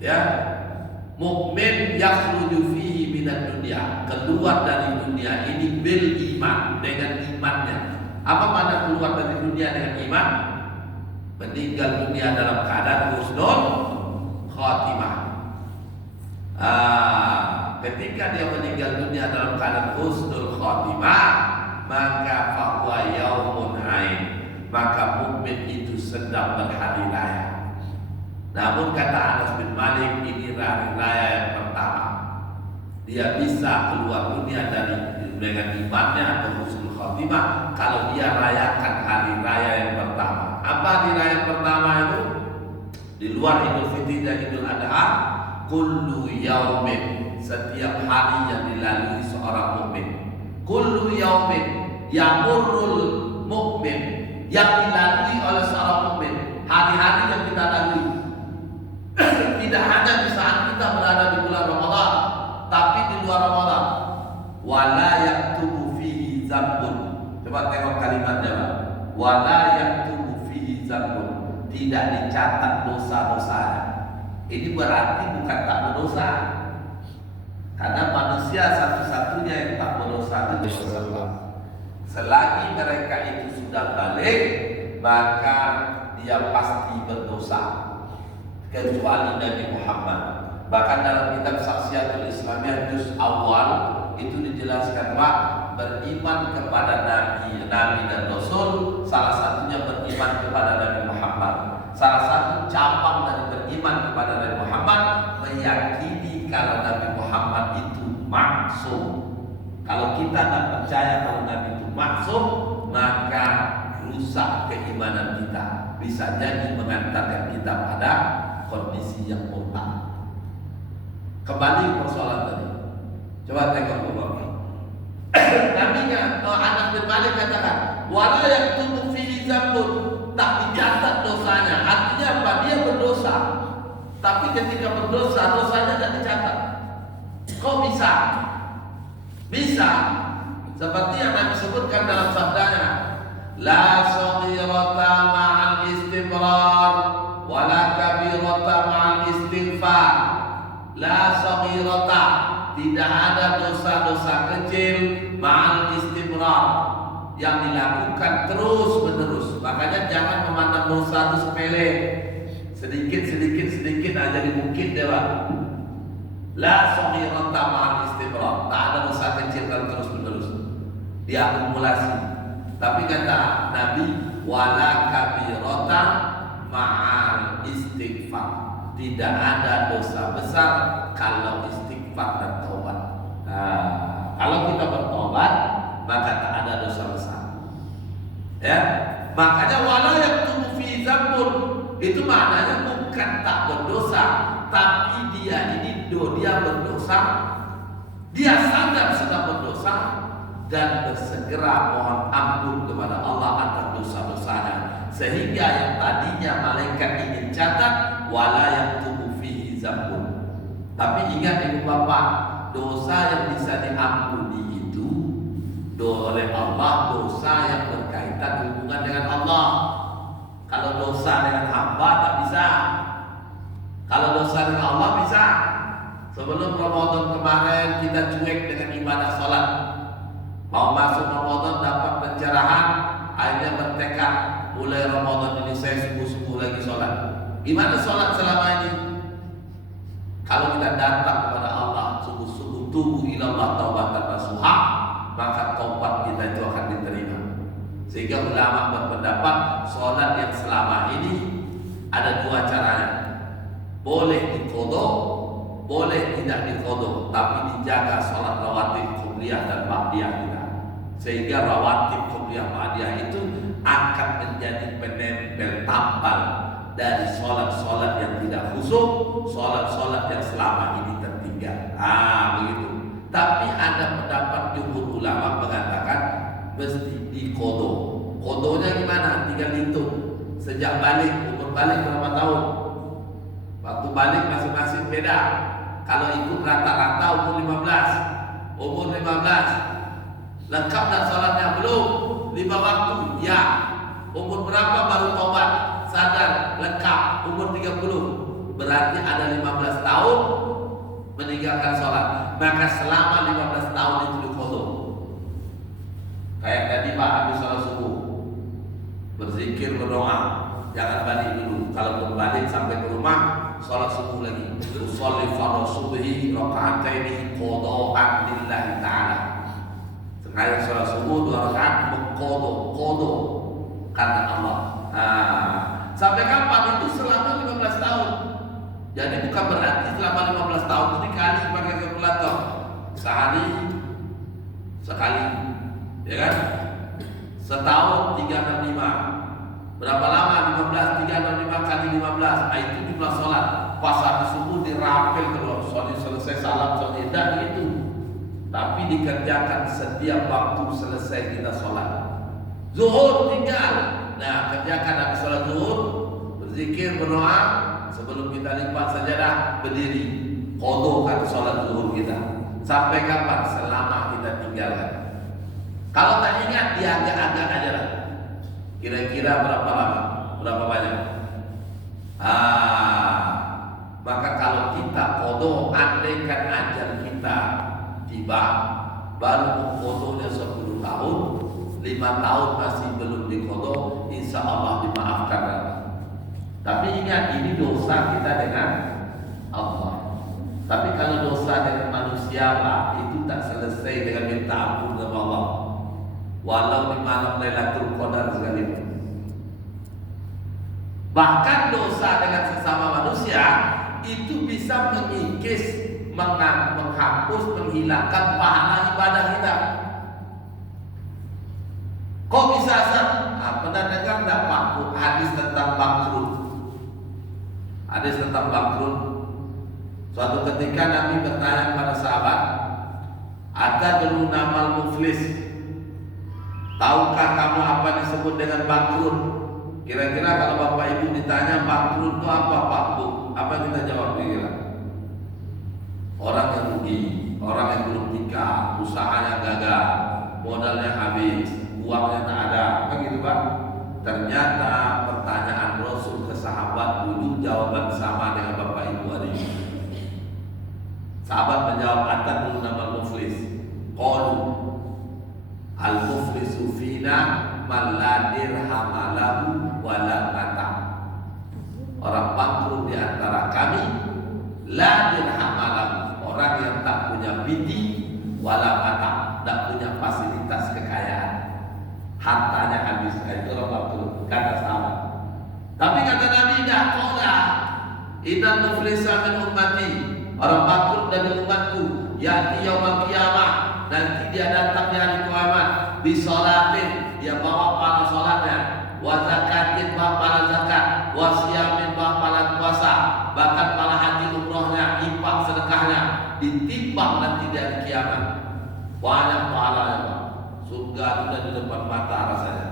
Ya, mukmin yakhruju fihi minad dunya, keluar dari dunia ini bil iman, dengan imannya. Apa makna keluar dari dunia dengan iman? Meninggal dunia dalam keadaan husnul khatimah. Ketika dia meninggal dunia dalam keadaan husnul khatimah, maka fahuwa yaumun ain, maka mukmin itu sedang berhari raya. Namun kata Anas bin Malik, ini hari raya yang pertama. Dia bisa keluar dunia dengan imannya atau husnul khatimah kalau dia rayakan hari raya yang pertama. Apa hari raya yang pertama itu? Di luar Idul Fitri dan Idul Adha, kullu yaumin, setiap hari yang dilalui seorang mukmin. Kullu yaumin yamurrul mukmin, yang dilalui oleh seorang mukmin, hari-hari yang kita lalui. Tidak hanya di saat kita berada di bulan Ramadan, tapi di luar Ramadan. Wala yaktubu fihi dzambun. Coba tengok kalimatnya, Pak. Wala yaktubu fihi dzambun. Tidak dicatat dosa-dosanya. Ini berarti bukan tak berdosa. Karena manusia satu-satunya yang tak berdosa itu Allah. Selagi mereka itu sudah balik, maka dia pasti berdosa, kecuali Nabi Muhammad. Bahkan dalam kitab Saksiatul Islamiyah juz awal itu dijelaskan, Pak, beriman kepada Nabi dan Rasul, salah satunya beriman kepada Nabi Muhammad. Salah satu cabang dari beriman kepada Nabi Muhammad, meyakini kalau Nabi Muhammad itu maksum. Kalau kita tak percaya kalau Nabi itu maksum, maka rusak keimanan kita. Bisa jadi mengantarkan kita pada kondisi yang murtad. Kembali persoalan tadi. Coba tengok Bapak. Nabinya Anas bin Malik katakan, wala yaktubu fihi dzambun, tak dicatat dosanya. Artinya apa? Dia berdosa. Tapi ketika berdosa, dosanya tidak dicatat. Kok bisa? Bisa. Seperti yang Nabi sebutkan dalam sabdanya, la saghirata ma'al istimrar wa la kabirata ma'al istighfar. La saghirata, tidak ada dosa-dosa kecil ma'al istimrar, yang dilakukan terus menerus. Makanya jangan memandang dosa itu sepele, sedikit aja dimungkit dia, Pak. La saghirata ma'al istimrar, tak ada dosa kecil kalau terus menerus diakumulasi. Tapi kata Nabi, wala kabirata ma'al istighfar, tidak ada dosa besar kalau istighfar dan taubat. Nah, kalau kita bertobat maka tak ada dosa besar. Ya, makanya wala yaktubu fi dzambun, itu maknanya bukan tak berdosa, tapi dia berdosa, dia sadar sedang berdosa dan bersegera mohon ampun kepada Allah atas dosa-dosanya, sehingga yang tadinya malaikat ingin catat wala yaktubu fihi dzambun. Tapi ingat ibu bapak, dosa yang bisa diampuni itu oleh Allah, dosa yang berkaitan hubungan dengan Allah. Kalau dosa dengan hamba tak bisa. Kalau dosa dengan Allah bisa. Sebelum Ramadan kemarin kita cuek dengan ibadah sholat. Mau masuk Ramadan dapat pencerahan, akhirnya bertekad mulai Ramadan ini saya sungguh-sungguh lagi sholat. Gimana sholat selama ini? Kalau kita datang kepada Allah sungguh-sungguh, tubu ilallah taubatan nasuha, maka taubat kita itu akan diterima. Sehingga ulama berpendapat sholat yang selama ini ada dua caranya. Boleh diqodho, boleh tidak diqodho, tapi dijaga sholat rawatib qobliyah dan ba'diyah kita. Sehingga rawatib qobliyah ba'diyah itu akan menjadi penempel tambal dari sholat-sholat yang tidak khusyuk, sholat-sholat yang selama ini tertinggal. Begitu. Tapi ada pendapat jumhur ulama mengatakan mesti diqodho. Qodhonya gimana? Tinggal hitung sejak balik, umur balik berapa tahun. Waktu balik masing-masing beda. Kalau ikut rata-rata umur 15. Umur 15 lengkap dan sholatnya belum? 5 waktu? Ya. Umur berapa baru tobat? Sadar, lengkap. Umur 30. Berarti ada 15 tahun meninggalkan sholat. Maka selama 15 tahun itu diqodho. Kayak tadi Pak habis sholat subuh, berzikir, berdoa, jangan balik dulu. Kalau balik sampai ke rumah, sholat subuh lagi. Usolli fardhu subhi raka'ataini qodho'an lillahi ta'ala. Sengaja sholat subuh 2 rakaat mengqodho karena Allah. Sampai kapan? Itu selama 15 tahun. Jadi bukan berarti selama 15 tahun itu dikali pakai kalkulator. Sekali, ya kan? Setahun 365. Berapa lama? 15, 365 kali 15. Itu jumlah sholat. Pas habis subuh dirapel kalau sholat selesai salam sholat tidak itu. Tapi dikerjakan setiap waktu selesai kita sholat. Zuhur tinggal. Nah, kerjakan habis sholat zuhur, berzikir, berdoa. Sebelum kita lipat sajadah, berdiri, qodhokan sholat zuhur kita. Sampai kapan? Selama kita tinggalkan. Kalau tak ingat, diagak-agak aja lah. Kira-kira berapa lama? Berapa banyak? Maka kalau kita qodho, andaikan ajal kita tiba, baru qodhonya 10 tahun, 5 tahun masih belum diqodho, insya Allah dimaafkan. Tapi ingat, ini dosa kita dengan Allah. Tapi kalau dosa dengan manusia itu tak selesai dengan minta ampun kepada Allah. Walau di malam Lailatul Qadar sekalipun. Bahkan dosa dengan sesama manusia itu bisa mengikis, menghapus, menghilangkan pahala ibadah kita. Kok bisa Ustaz? Pernah dengar enggak Pak hadis tentang bangkrut? Hadis tentang bangkrut. Suatu ketika Nabi bertanya kepada sahabat, "Atadruna namal muflis?" Tahukah kamu apa disebut dengan bangkrut? Kira-kira kalau Bapak Ibu ditanya bangkrut itu apa Pak Bu? Apa kita jawab kira-kira? Orang yang rugi, orang yang belum nikah, usahanya gagal, modalnya habis, uangnya tak ada, kan gitu Pak. Ternyata pertanyaan Rasul ke sahabat dulu jawaban sama dengan Bapak Ibu hari ini. Sahabat menjawab, atadruna nama muflis. Qalu al-muflisu fina man la dirham lahu wa la mata. Orang bangkrut di antara kami la dirham lahu, orang yang tak punya binti wala mata, tak punya fasilitas kekayaan, hartanya habis. Itu orang bangkrut, kata sahabat. Tapi kata Nabi, tidak, qala innal muflisa min ummati, orang bangkrut dari umatku, ya'ti yaumil qiyamah, nanti dia datang di hari kiamat, bi sholatin, dia bawa pahala salatnya, wa zakatin, bawa pahala zakat, wa siyamin, bawa pahala puasa, bahkan pahala haji umrohnya, infak sedekahnya, ditimbang nanti di hari kiamat. Banyak pahalanya Pak. Surga sudah di depan mata rasanya.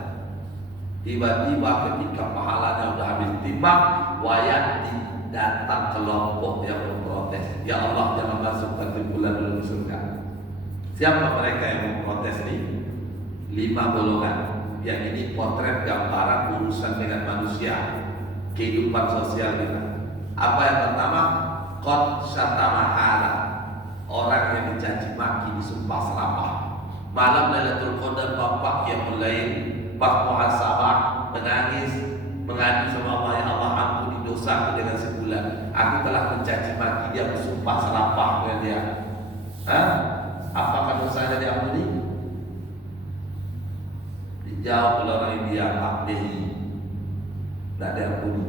Tiba-tiba ketika pahalanya sudah habis timbang, wayati datang kelompok yang memprotes. Ya Allah, jangan masukkan timbulan dulu surga. Siapa mereka yang memprotes ini? 5 golongan. Yang ini potret gambaran urusan dengan manusia, kehidupan sosial kita. Apa yang pertama? Qad syatamahala, orang yang dicaci maki, disumpah serapah. Malam Lailatul Qadar bapak yang mulai pas muhasabah, menangis, mengadu sama Allah, ya Allah ampuni dosaku dengan sebulan. Aku telah mencaci maki dia, bersumpah serapah dengan dia. Apakah dosanya diampuni? Dijawab oleh orang India, abdehi, tidak diampuni.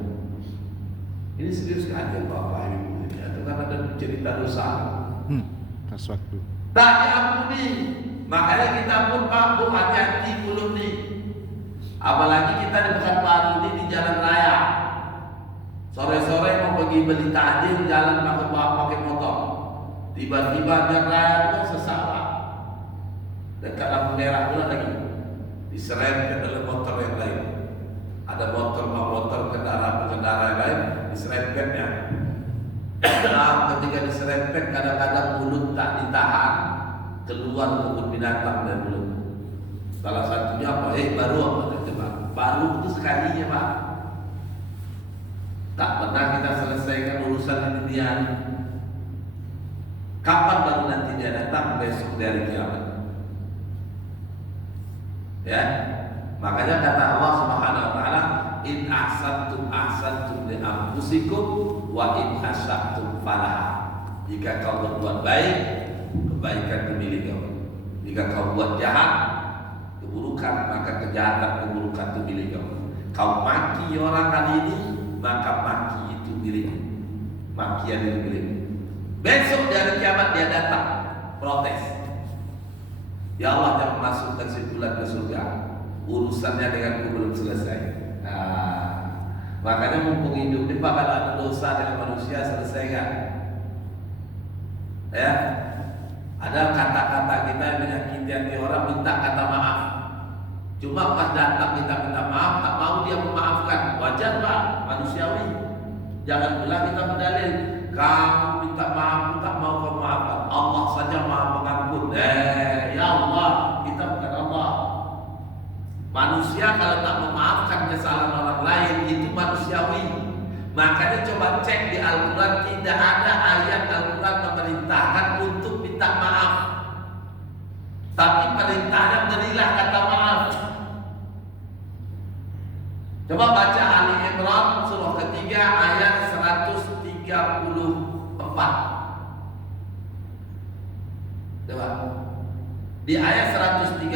Ini serius kajian Bapak Ibu. Itu kan ada cerita dosa. Pas waktu. Tak diampuni. Makanya kita pun Pak, hati-hati mulut nih. Apalagi kita di Pekanbaru ini di jalan raya. Sore-sore mau pergi beli takjil, jalan pakai motor. Tiba-tiba jalan raya itu kan sesaat. Dekat lampu merah pula lagi. Diserempet oleh motor yang lain. Ada motor pengendara yang lain, diserempetnya. Ketika diserempet, kadang-kadang mulut tak ditahan, keluar kebun binatang dari mulut. Salah satunya apa? Baru apa? Baru itu sekalinya Pak. Tak pernah kita selesaikan urusan di dunia. Kapan baru nanti dia datang? Besok dari kiamat. Ya, makanya kata Allah Subhanahu Wa Taala, in ahsantum li anfusikum wa in asya'tum falaha. Jika kau berbuat baik, kebaikan milik kau. Jika kau buat jahat, keburukan, maka kejahatan keburukan itu milik kau. Kau maki orang kali ini, maka maki itu milikmu. Makian itu milikmu. Besok dari kiamat dia datang protes. Ya Allah, jangan masukkan si bulan ke surga. Urusannya denganku belum selesai. Makanya mumpung hidup ini Pak, kalau ada dosa dengan manusia, selesaikan. Ya, ada kata-kata kita yang menyakiti hati orang, minta kata maaf. Cuma pas datang kita minta maaf, tak mau dia memaafkan. Wajar Pak, manusiawi. Jangan bilang kita berdalil, kamu minta maaf, tak mau kau maafkan. Allah saja Maha Pengampun. Ya Allah, kita bukan Allah. Manusia kalau tak memaafkan kesalahan orang lain itu manusiawi. Makanya coba cek di Al-Quran, tidak ada ayat Al-Quran memerintahkan untuk minta maaf. Tapi perintahnya berilah kata maaf. Coba baca Ali Imran surah ketiga ayat 134. Coba. Di ayat 133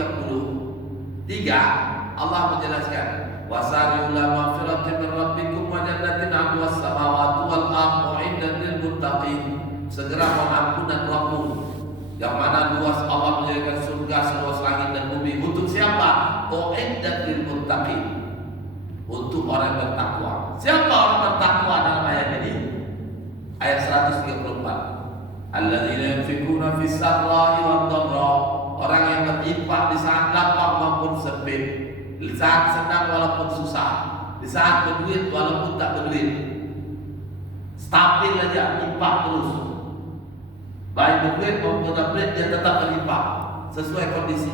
Allah menjelaskan, wasari'u ila maghfiratin min rabbikum wa jannatin 'arduha as-samawati wal ardu 'iddat lil muttaqin. Segera pengampunan Rabbmu yang mana luas Allah menjadikan surga seluas langit dan bumi. Untuk siapa? U'iddat lil muttaqin. Untuk orang yang bertakwa. Siapa orang bertakwa dalam ayat ini? Ayat 134. Alladzina yunfikuna fis sarra'i wad dharra. Orang yang berinfak di saat lapang maupun sempit, di saat senang walaupun susah, di saat berduit walaupun tak berduit. Stabil aja, infak terus. Baik berduit maupun tak berduit, dia tetap berinfak sesuai kondisi.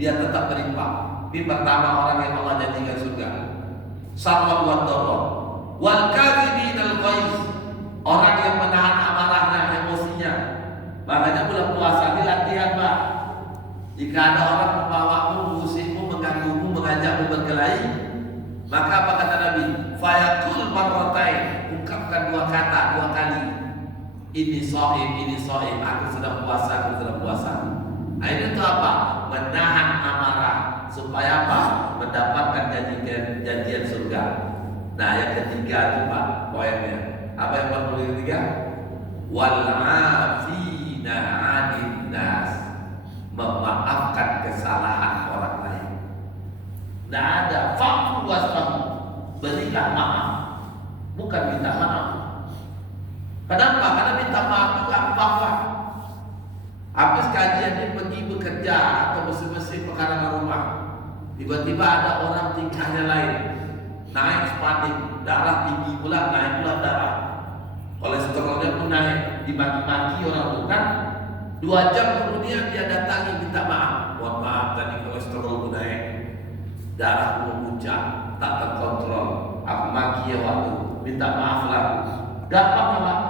dia tetap berimpah. Ini pertama orang yang Allah janjikan surga. Sarwa wa dharra. Wal kadhiminal ghaiz, orang yang menahan amarahnya, emosinya. Makanya bulan puasa ini latihan, Pak. Jika ada orang membawamu, mengusirmu, mengganggumu, mengajakmu berkelahi, maka apa kata Nabi? Fayaqul marratain, ungkapkan 2 kata 2 kali. Ini shaim, aku sedang puasa, aku sedang puasa. Nah, ini itu apa? Menahan amarah supaya apa? Mendapatkan janjian surga. Nah, yang ketiga itu Pak, poinnya. Apa yang perlu ketiga? Wal 'afina 'anil nas, memaafkan kesalahan orang lain. Tidak ada fa'fu wasfahu, berilah maaf, bukan minta maaf. Kenapa? Karena minta maaf itu apa? Habis kajian ini pergi bekerja atau bersih-bersih pekarangan rumah, tiba-tiba ada orang tingkahnya lain, naik spanding, darah tinggi pula, naik pula darah, kolesterolnya pun naik, dimaki-maki orang itu kan. 2 jam kemudian dia datangi minta maaf. Mohon maaf tadi kolesterol naik, darah memuncak, tak terkontrol, aku maki ya waktu, minta maaf lah. Gampang Pak.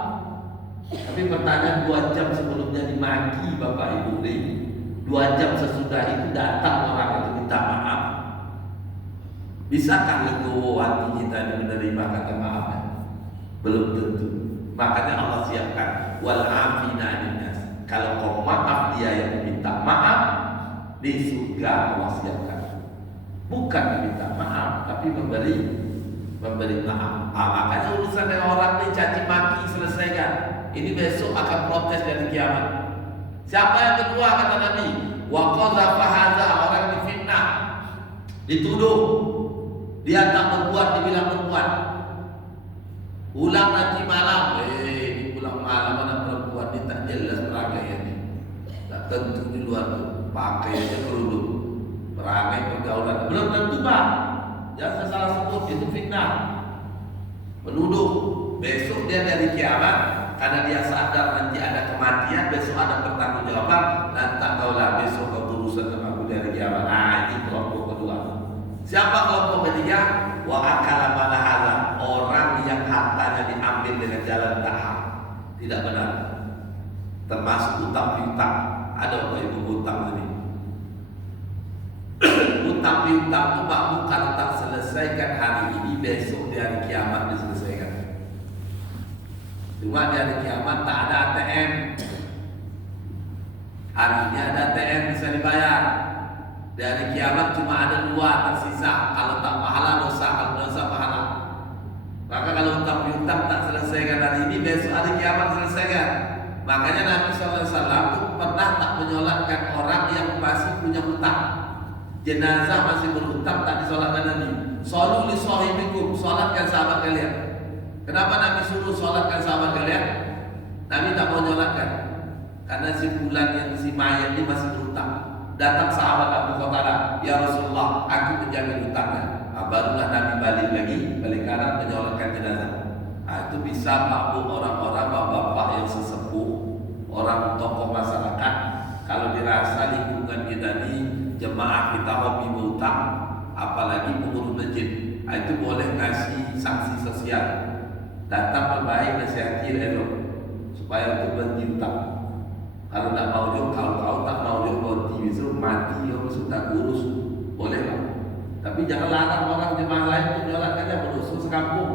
Tapi pertanyaan 2 jam sebelumnya dimaki Bapak Ibu ini, 2 jam sesudah itu datang orang itu minta maaf. Bisakah legowo hati kita ini menerima kata maafnya? Belum tentu. Makanya Allah siapkan wal 'afina 'anil nas. Kalau kau maaf dia yang meminta maaf, di surga Allah siapkan. Bukan meminta maaf, tapi memberi maaf. Makanya urusan dengan orang ini caci maki selesaikan. Ini besok akan protes dari kiamat. Siapa yang kedua kata Nabi? Wa qadhafa hadza, orang difitnah, dituduh dia tak berbuat, dibilang berbuat. Ulang nanti malam, di pulang malam mana perempuan ini tak jelas perangaiannya. Tak tentu di luar tu pakai aja kerudung, perangai pergaulan belum tentu Pak. Jangan salah sebut, itu fitnah, menuduh. Besok dia dari kiamat, karena dia sadar nanti ada kematian, besok ada pertanggungjawaban, dan tak tahulah besok kau berurusan dengan aku dari kiamat. Nah, ini kelompok kedua. Siapa kelompok ketiga? Wa akala mala hadza, orang yang hartanya diambil dengan jalan tak hak, tidak benar, termasuk utang piutang. Ada Bapak Ibu utang ini. Utang piutang itu Pak, bukan tak selesaikan hari ini, besok di hari kiamat diselesaikan. Cuma di hari kiamat tak ada ATM. Hari ini ada ATM bisa dibayar. Di hari kiamat cuma ada 2 tersisa. Kalau tak pahala dosa, kalau dosa pahala. Maka kalau utang piutang tak selesaikan hari ini, besok hari kiamat selesaikan. Makanya Nabi SAW pernah tak menyolatkan orang yang masih punya hutang. Jenazah masih berhutang tak disolatkan Nabi. Shalu li sahibikum, solatkan sahabat kalian. Kenapa Nabi suruh solatkan sahabat kalian? Nabi tak mau nyolatkan karena si bulan yang si mayat ini masih berhutang. Datang sahabat Abu Qatadah, ya Rasulullah, aku menjamin hutangnya. Barulah Nabi balik kanan menyolatkan jenazah. Itu bisa Pak Bu, orang-orang bapak-bapak yang sesepuh, orang tokoh masyarakat, kalau dirasa lingkungan kita ini jemaah kita hobi berhutang, apalagi pengurus masjid, itu boleh ngasih sanksi sosial. Datang berbaik nasihati elok supaya untuk berhenti hutang. Kalau tak mau dia, kalau tak mau dia berhenti, besok mati, dia sudah kurus, boleh Pak. Tapi jangan larang orang jemaah lain untuk menyolatkannya, berusul sekampung.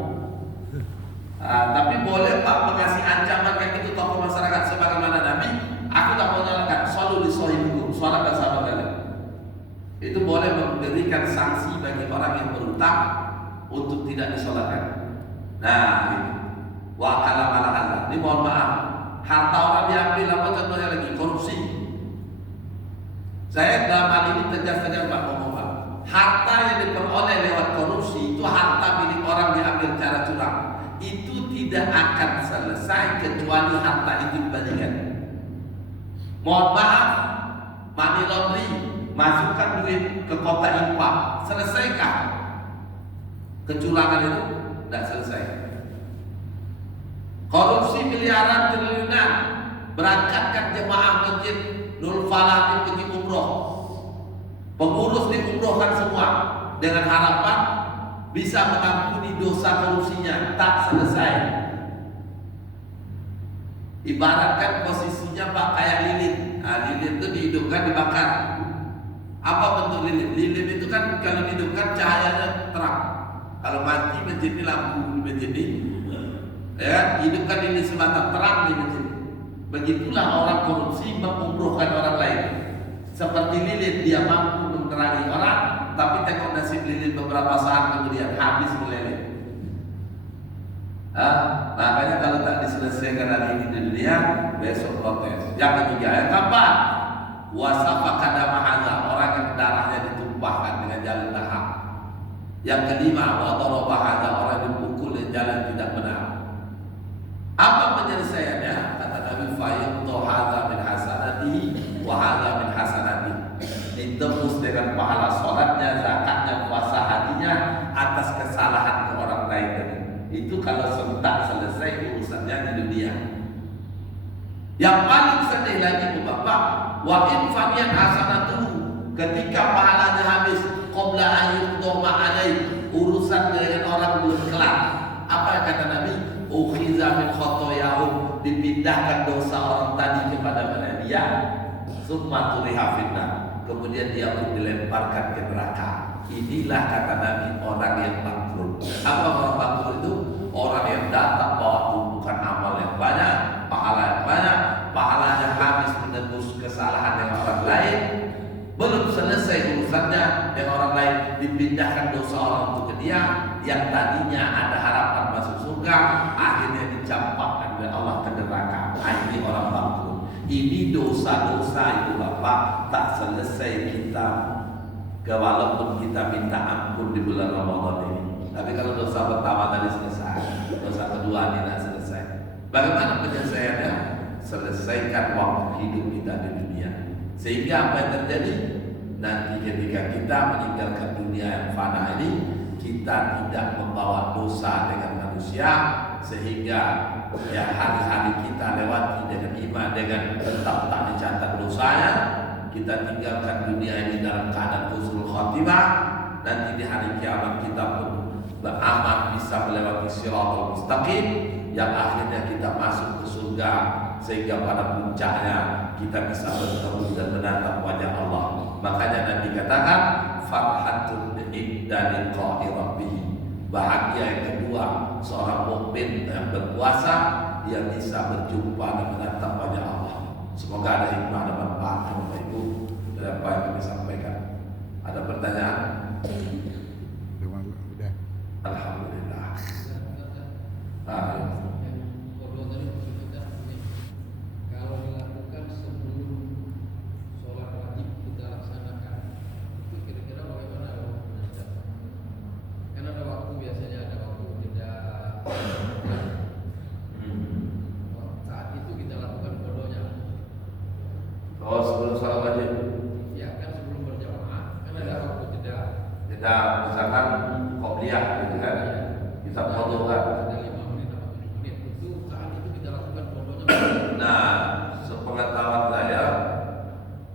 Tapi boleh Pak mengasih ancaman kayak itu tokoh masyarakat sebagaimana Nabi. Aku tak mau menyolatkan, shalu li sahibikum, sholatkan sahabat kalian. Itu boleh memberikan sanksi bagi orang yang berhutang untuk tidak disolatkan. Nah, ini wa akala mala hadza. Ini mohon maaf, harta orang diambil, apa contohnya lagi? Korupsi. Saya dalam hal ini tegas-tegas Pak ngomong Pak. Harta yang diperoleh lewat korupsi itu harta milik orang diambil cara curang. Itu tidak akan selesai kecuali harta itu dibagikan. Mohon maaf, money laundry, masukkan duit ke kota infak, selesaikah kecurangan itu? Tidak selesai. Korupsi miliaran triliunan, berangkatkan jemaah masjid Nurul Falah pergi umroh, Pengurus diumrohkan semua dengan harapan bisa mengampuni dosa korupsinya, tak selesai. Ibaratkan posisinya Pak kayak lilin. Nah, lilin itu dihidupkan, dibakar. Apa bentuk lilin? Lilin itu kan kalau dihidupkan cahayanya terang. Kalau mati menjadi lampu menjadi, ya, hidupkan lilin sebatang terang di masjid. Begitulah orang korupsi mengumrohkan orang lain. Seperti lilin, dia mampu menerangi orang, tapi tengok nasib lilin beberapa saat kemudian habis meleleh. Makanya kalau tak diselesaikan hari ini di dunia, besok protes. Yang ketiga, yang keempat, wasafa kadamahana, orang yang darahnya ditumpahkan dengan jalan tahap. Yang kelima, wadarobahana, orang yang dipukul dengan jalan tidak benar. Apa penyelesaiannya? Kata Nabi, fayuqtu hadza min hasanatihi wa hadza min hasanatihi. Ditebus dengan pahala sholatnya, zakatnya, puasa hatinya atas kesalahan ke orang lain. Itu kalau sebentar selesai urusannya di dunia. Yang paling sedih lagi Bapak, wa in faniyat hasanatuhu, ketika pahalanya habis, qabla ayyudoma alaih, urusan dengan orang belum kelar. Apa yang kata Nabi? Ukhiza min khotoyahum, dipindahkan dosa orang tadi kepada mana dia, summa turiha finnar, kemudian dia pun dilemparkan ke neraka. Inilah kata Nabi orang yang bangkrut. Apa orang bangkrut itu? Orang yang datang bawa tumpukan amal yang banyak, pahala yang banyak, pahalanya habis menebus kesalahan yang orang lain, belum selesai urusannya dengan orang lain, dipindahkan dosa orang itu ke dia, yang tadinya ada harapan masuk surga, akhirnya dicampakkan oleh Allah ke neraka. Ini orang bangkrut. Ini dosa-dosa itu Bapak tak selesai kita, walaupun kita minta ampun di bulan Ramadan ini. Tapi kalau dosa pertama tadi selesai, dosa kedua tidak selesai. Bagaimana penyelesaiannya? Selesaikan waktu hidup kita di dunia, sehingga apa yang terjadi nanti ketika kita meninggalkan dunia yang fana ini, kita tidak membawa dosa dengan manusia, sehingga ya hari-hari kita lewati dengan iman, dengan tetap tak dicatat dosanya. Kita tinggalkan dunia ini dalam keadaan husnul khatimah. Nanti di hari kiamat kita pun beramal bisa melewati siratal mustaqim, yang akhirnya kita masuk ke surga, sehingga pada puncaknya kita bisa bertemu dan menatap wajah Allah. Makanya Nabi katakan farhatun inda liqa'i rabbih, bahagia yang kedua seorang mukmin yang berpuasa, dia bisa berjumpa dan menatap wajah Allah. Semoga ada hikmah dan manfaat Bapak Ibu dari apa yang kami sampaikan. Ada pertanyaan? Udah. Alhamdulillah. Kalau dilakukan sebelum sholat wajib kita laksanakan, itu kira-kira bagaimana waktunya? Kan ada waktu, biasanya ada waktu tidak. Saat itu kita lakukan fotonya. Oh, sebelum sholat wajib? Ya kan, sebelum berjamaah kan ada waktu jeda. Jeda, misalkan qobliyah gitu kan? Kita foto kan? Ada 5 menit atau 7 menit. Itu saat itu kita lakukan fotonya. Nah, sepengetahuan saya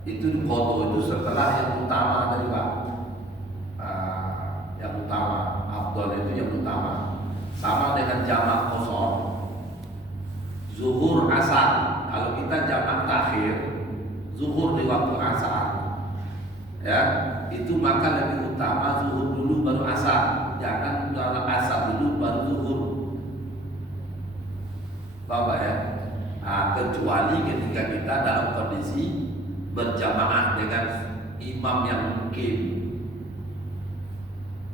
itu foto itu setelah yang utama tadi Pak. Yang utama, afdal itu yang utama. Sama dengan jamak kosong, zuhur asar. Kalau kita jamak takhir, zuhur di waktu asar, ya itu maka lebih utama zuhur dulu baru asar. Jangan kalau asar dulu baru zuhur, Bapak ya. Kecuali ketika kita dalam kondisi berjamaah dengan imam yang mukim.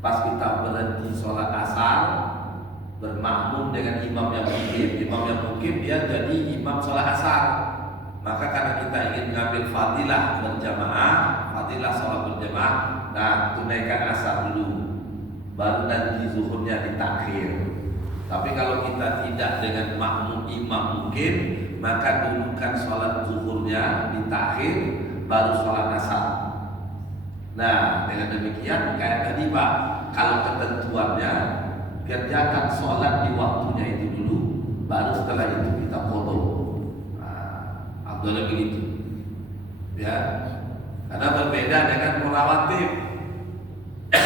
Pas kita berhenti sholat asar, bermakmum dengan imam yang mukim. Imam yang mukim dia jadi imam sholat asar. Maka karena kita ingin mengambil fadilah berjamaah, fadilah sholat berjamaah, nah tunaikan asar dulu, baru nanti zuhurnya ditakhir. Tapi kalau kita tidak dengan makmum imam mungkin, maka dulukan sholat zuhurnya ditakhir, baru sholat asar. Nah, dengan demikian kayak tadi Pak, kalau ketentuannya kerjakan sholat di waktunya itu dulu, baru setelah itu kita foto. Nah, Abdullah begitu, ya. Karena berbeda dengan rawatib.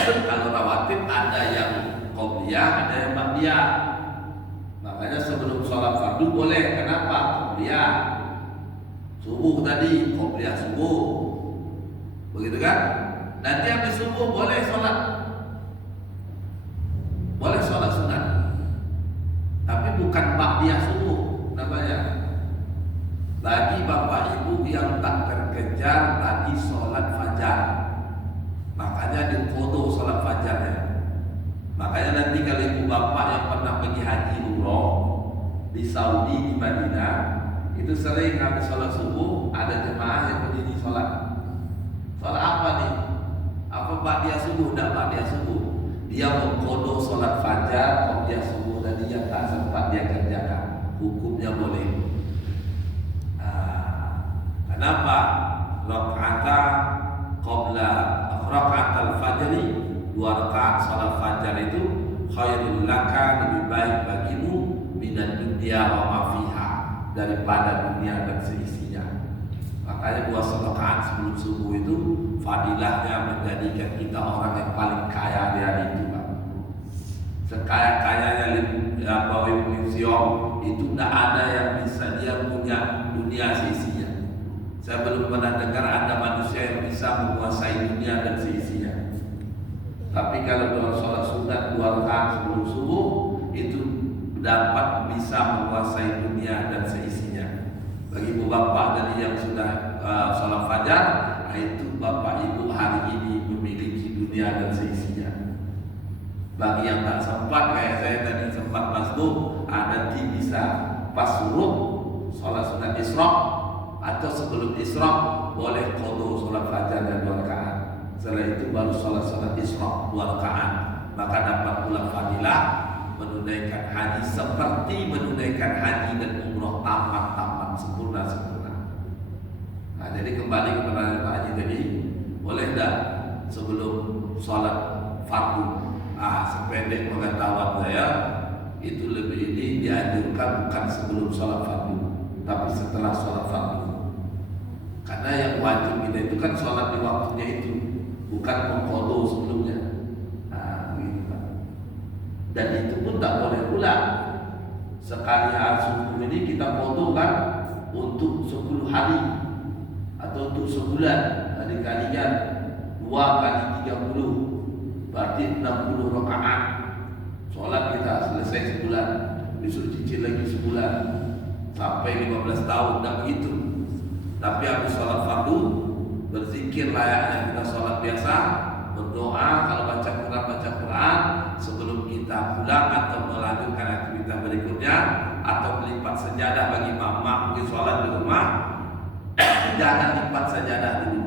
Kalau rawatib ada yang qobliyah, ada yang ba'diyah. Makanya sebelum sholat fardu boleh. Kenapa? Qobliyah. Subuh tadi, qobliyah subuh. Begitu kan? Nanti habis subuh boleh sholat. Boleh sholat sunat. Tapi bukan ba'diyah subuh namanya. Bagi bapak ibu yang tak terkejar tadi sholat fajar, makanya diqodho sholat fajarnya. Makanya nanti kalau ibu bapak yang pernah pergi haji umroh di Saudi, di Madinah, itu sering habis sholat subuh ada jemaah yang berdiri sholat. Sholat apa nih? Apa ba'diyah subuh? Tidak ba'diyah subuh. Dia mengqodho sholat fajar, ba'diyah subuh tadi yang tak sempat dia kerjakan. Hukumnya boleh. Kenapa? Raka'ata qabla raka'atal fajri, 2 rakaat salat fajar itu khairul laka, lebih baik bagimu minad dunya wa ma fiha, daripada dunia dan seisinya. Makanya 2 rakaat sebelum subuh itu fadilahnya menjadikan kita orang yang paling kaya di hari itu, Pak. Sekaya-kayanya Wib Siom itu tidak ada yang bisa dia punya dunia seisinya. Saya belum pernah dengar ada manusia yang bisa menguasai dunia dan seisinya. Tapi kalau dalam sholat sunat 2 rakaat sebelum subuh itu dapat bisa menguasai dunia dan seisinya. Bagi ibu bapak dari yang sudah sholat fajar, itu bapak ibu hari ini memiliki dunia dan seisinya. Bagi yang tak sempat kayak saya tadi sempat masuk, nanti bisa pas suruh sholat sunat Isra atau sebelum Isra boleh qodho sholat fajar dan 2 rakaat. Setelah itu baru sholat Isra 2 rakaat. Maka dapat pula fadilah menunaikan haji seperti menunaikan haji dan umroh tamat sempurna. Nah, jadi kembali kepada Pak Haji tadi, boleh tak sebelum sholat fardu? Sependek pengetahuan saya itu lebih ini dianjurkan bukan sebelum sholat fardu, tapi setelah sholat fardu. Karena yang wajib kita itu kan sholat di waktunya itu, bukan mengqodho sebelumnya. Begitu Pak. Dan itu pun tak boleh ulang. Sekali subuh ini kita qodho kan untuk 10 hari atau untuk sebulan. Dikalikan 2 kali 30, berarti 60 rakaat. Sholat kita selesai sebulan, besok cicil lagi sebulan sampai 15 tahun, tak begitu. Tapi habis sholat fardu berzikir layaknya kita sholat biasa, berdoa, kalau baca Quran sebelum kita pulang atau melanjutkan aktivitas berikutnya, atau melipat sajadah bagi mama mungkin sholat di rumah. Jangan lipat sajadah dulu.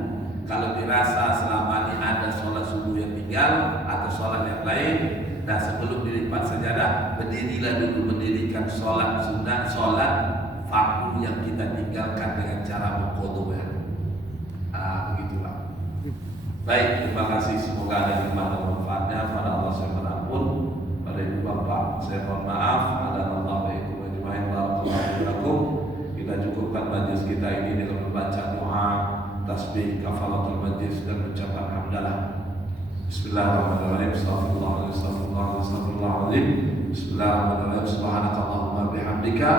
Kalau dirasa selama ini ada sholat subuh yang tinggal atau sholat yang lain, dan sebelum dilipat sajadah, berdirilah dulu mendirikan sholat sunat, sholat fardu yang kita tinggalkan dengan cara mengqodho ya. Begitulah. Baik, terima kasih, semoga ada hikmah dan manfaatnya. Pada Allah saya mengampun, pada ibu bapak saya mohon maaf. Ada Allah baikum ajmain, barakallahu lakum. Kita cukupkan majlis kita ini dengan membaca doa, tasbih, kafaratul majlis dan ucapan hamdalah. Bismillahirrahmanirrahim. Astaghfirullahaladzim. Bismillahirrahmanirrahim. Subhanakallahumma bihamdika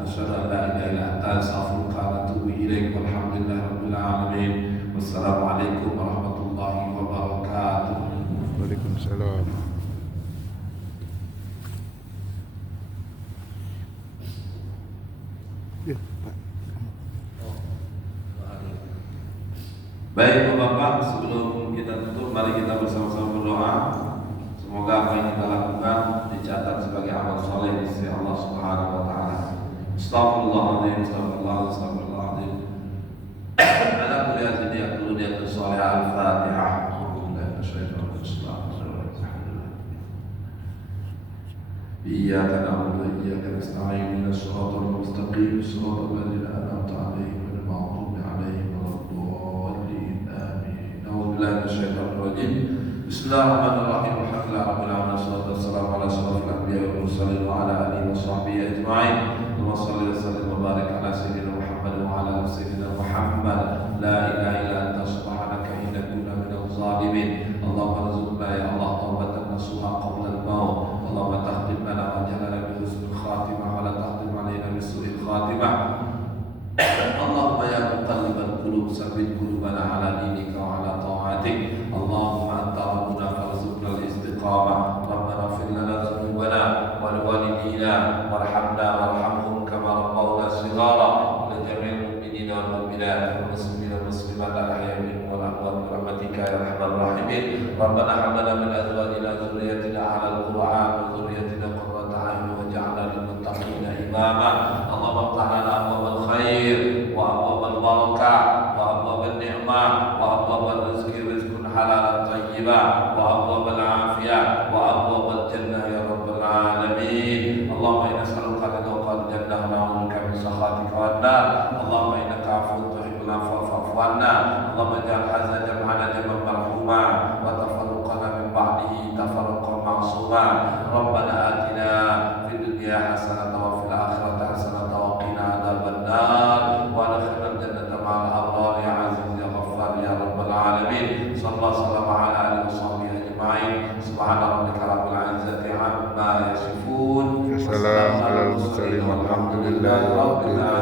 asyhadu an la ilaha illa anta astaghfiruka wa atubu ilaik. Walhamdulillahirabbil alamin. Wassalamualaikum warahmatullahi wabarakatuh. Waalaikumsalam. Ya, Pak. Baik Bapak, sebelum kita tutup, mari kita bersama-sama berdoa. Semoga apa yang kita lakukan dicatat sebagai amal soleh di sisi Allah Subhanahu wa taala. Astagfirullahaladzim, astagfirullahaladzim. Ala kulli hadhihi aqluniyatu sholihah al-Fatihah. Iyyaka na'budu wa iyyaka nasta'in, ihdinas siratal mustaqim, siratal ladzina an'amta 'alaihim ghairil maghdubi 'alaihim waladdallin. Amin. A'udzu billahi minasyaitonir rajim. Bismillahirrahmanirrahim. Alhamdulillahi rabbil alamin, wassalatu wassalamu ala asyrofil anbiya'i wal mursalin wa ala alihi wa sahbihi ajma'in. Allahumma shalli wa sallim wa barik ala sayyidina Muhammad wa ala ali sayyidina Muhammad. La ilaha illa anta subhanaka ثبت قلوبنا على دينك وعلى طاعتك اللهم أنت ربنا فارزقنا الاستقامة ربنا اغفر لنا ذنوبنا ولوالدينا وارحمنا وارحمهم كما ربونا صغارا ولجميع المؤمنين والمؤمنات والمسلمين والمسلمات الأحياء منهم والأموات برحمتك يا أرحم الراحمين ربنا هب لنا من أزواجنا وذريتنا على القرآن وذريتنا قرة أعين واجعلنا للمتقين إماما اللهم افتح لنا أبواب الخير وأبواب البركة وأبواب النعمة وأبواب الرزق رزق حلالا طيبا وأبواب العافية وأبواب الجنة يا رب العالمين اللهم إنا نسألك رضاك الجنة ونعوذ بك من سخطك والنار اللهم إنك عفو تحب العفو فاعف عنا اللهم اجعل هذا جمعنا جمعا مرحوما وتفرقنا من بعده تفرقا معصوما ربنا آتنا في الدنيا حسنة وفي الآخرة حسنة وقنا عذاب النار وادخلنا الجنة مع الأبرار يا عزيز يا غفار يا رب العالمين صلى الله وسلم على آله وصحبه أجمعين سبحان ربك رب العزة عما يصفون Wassalamu ala al-mursalin walhamdulillahi rabbil alamin.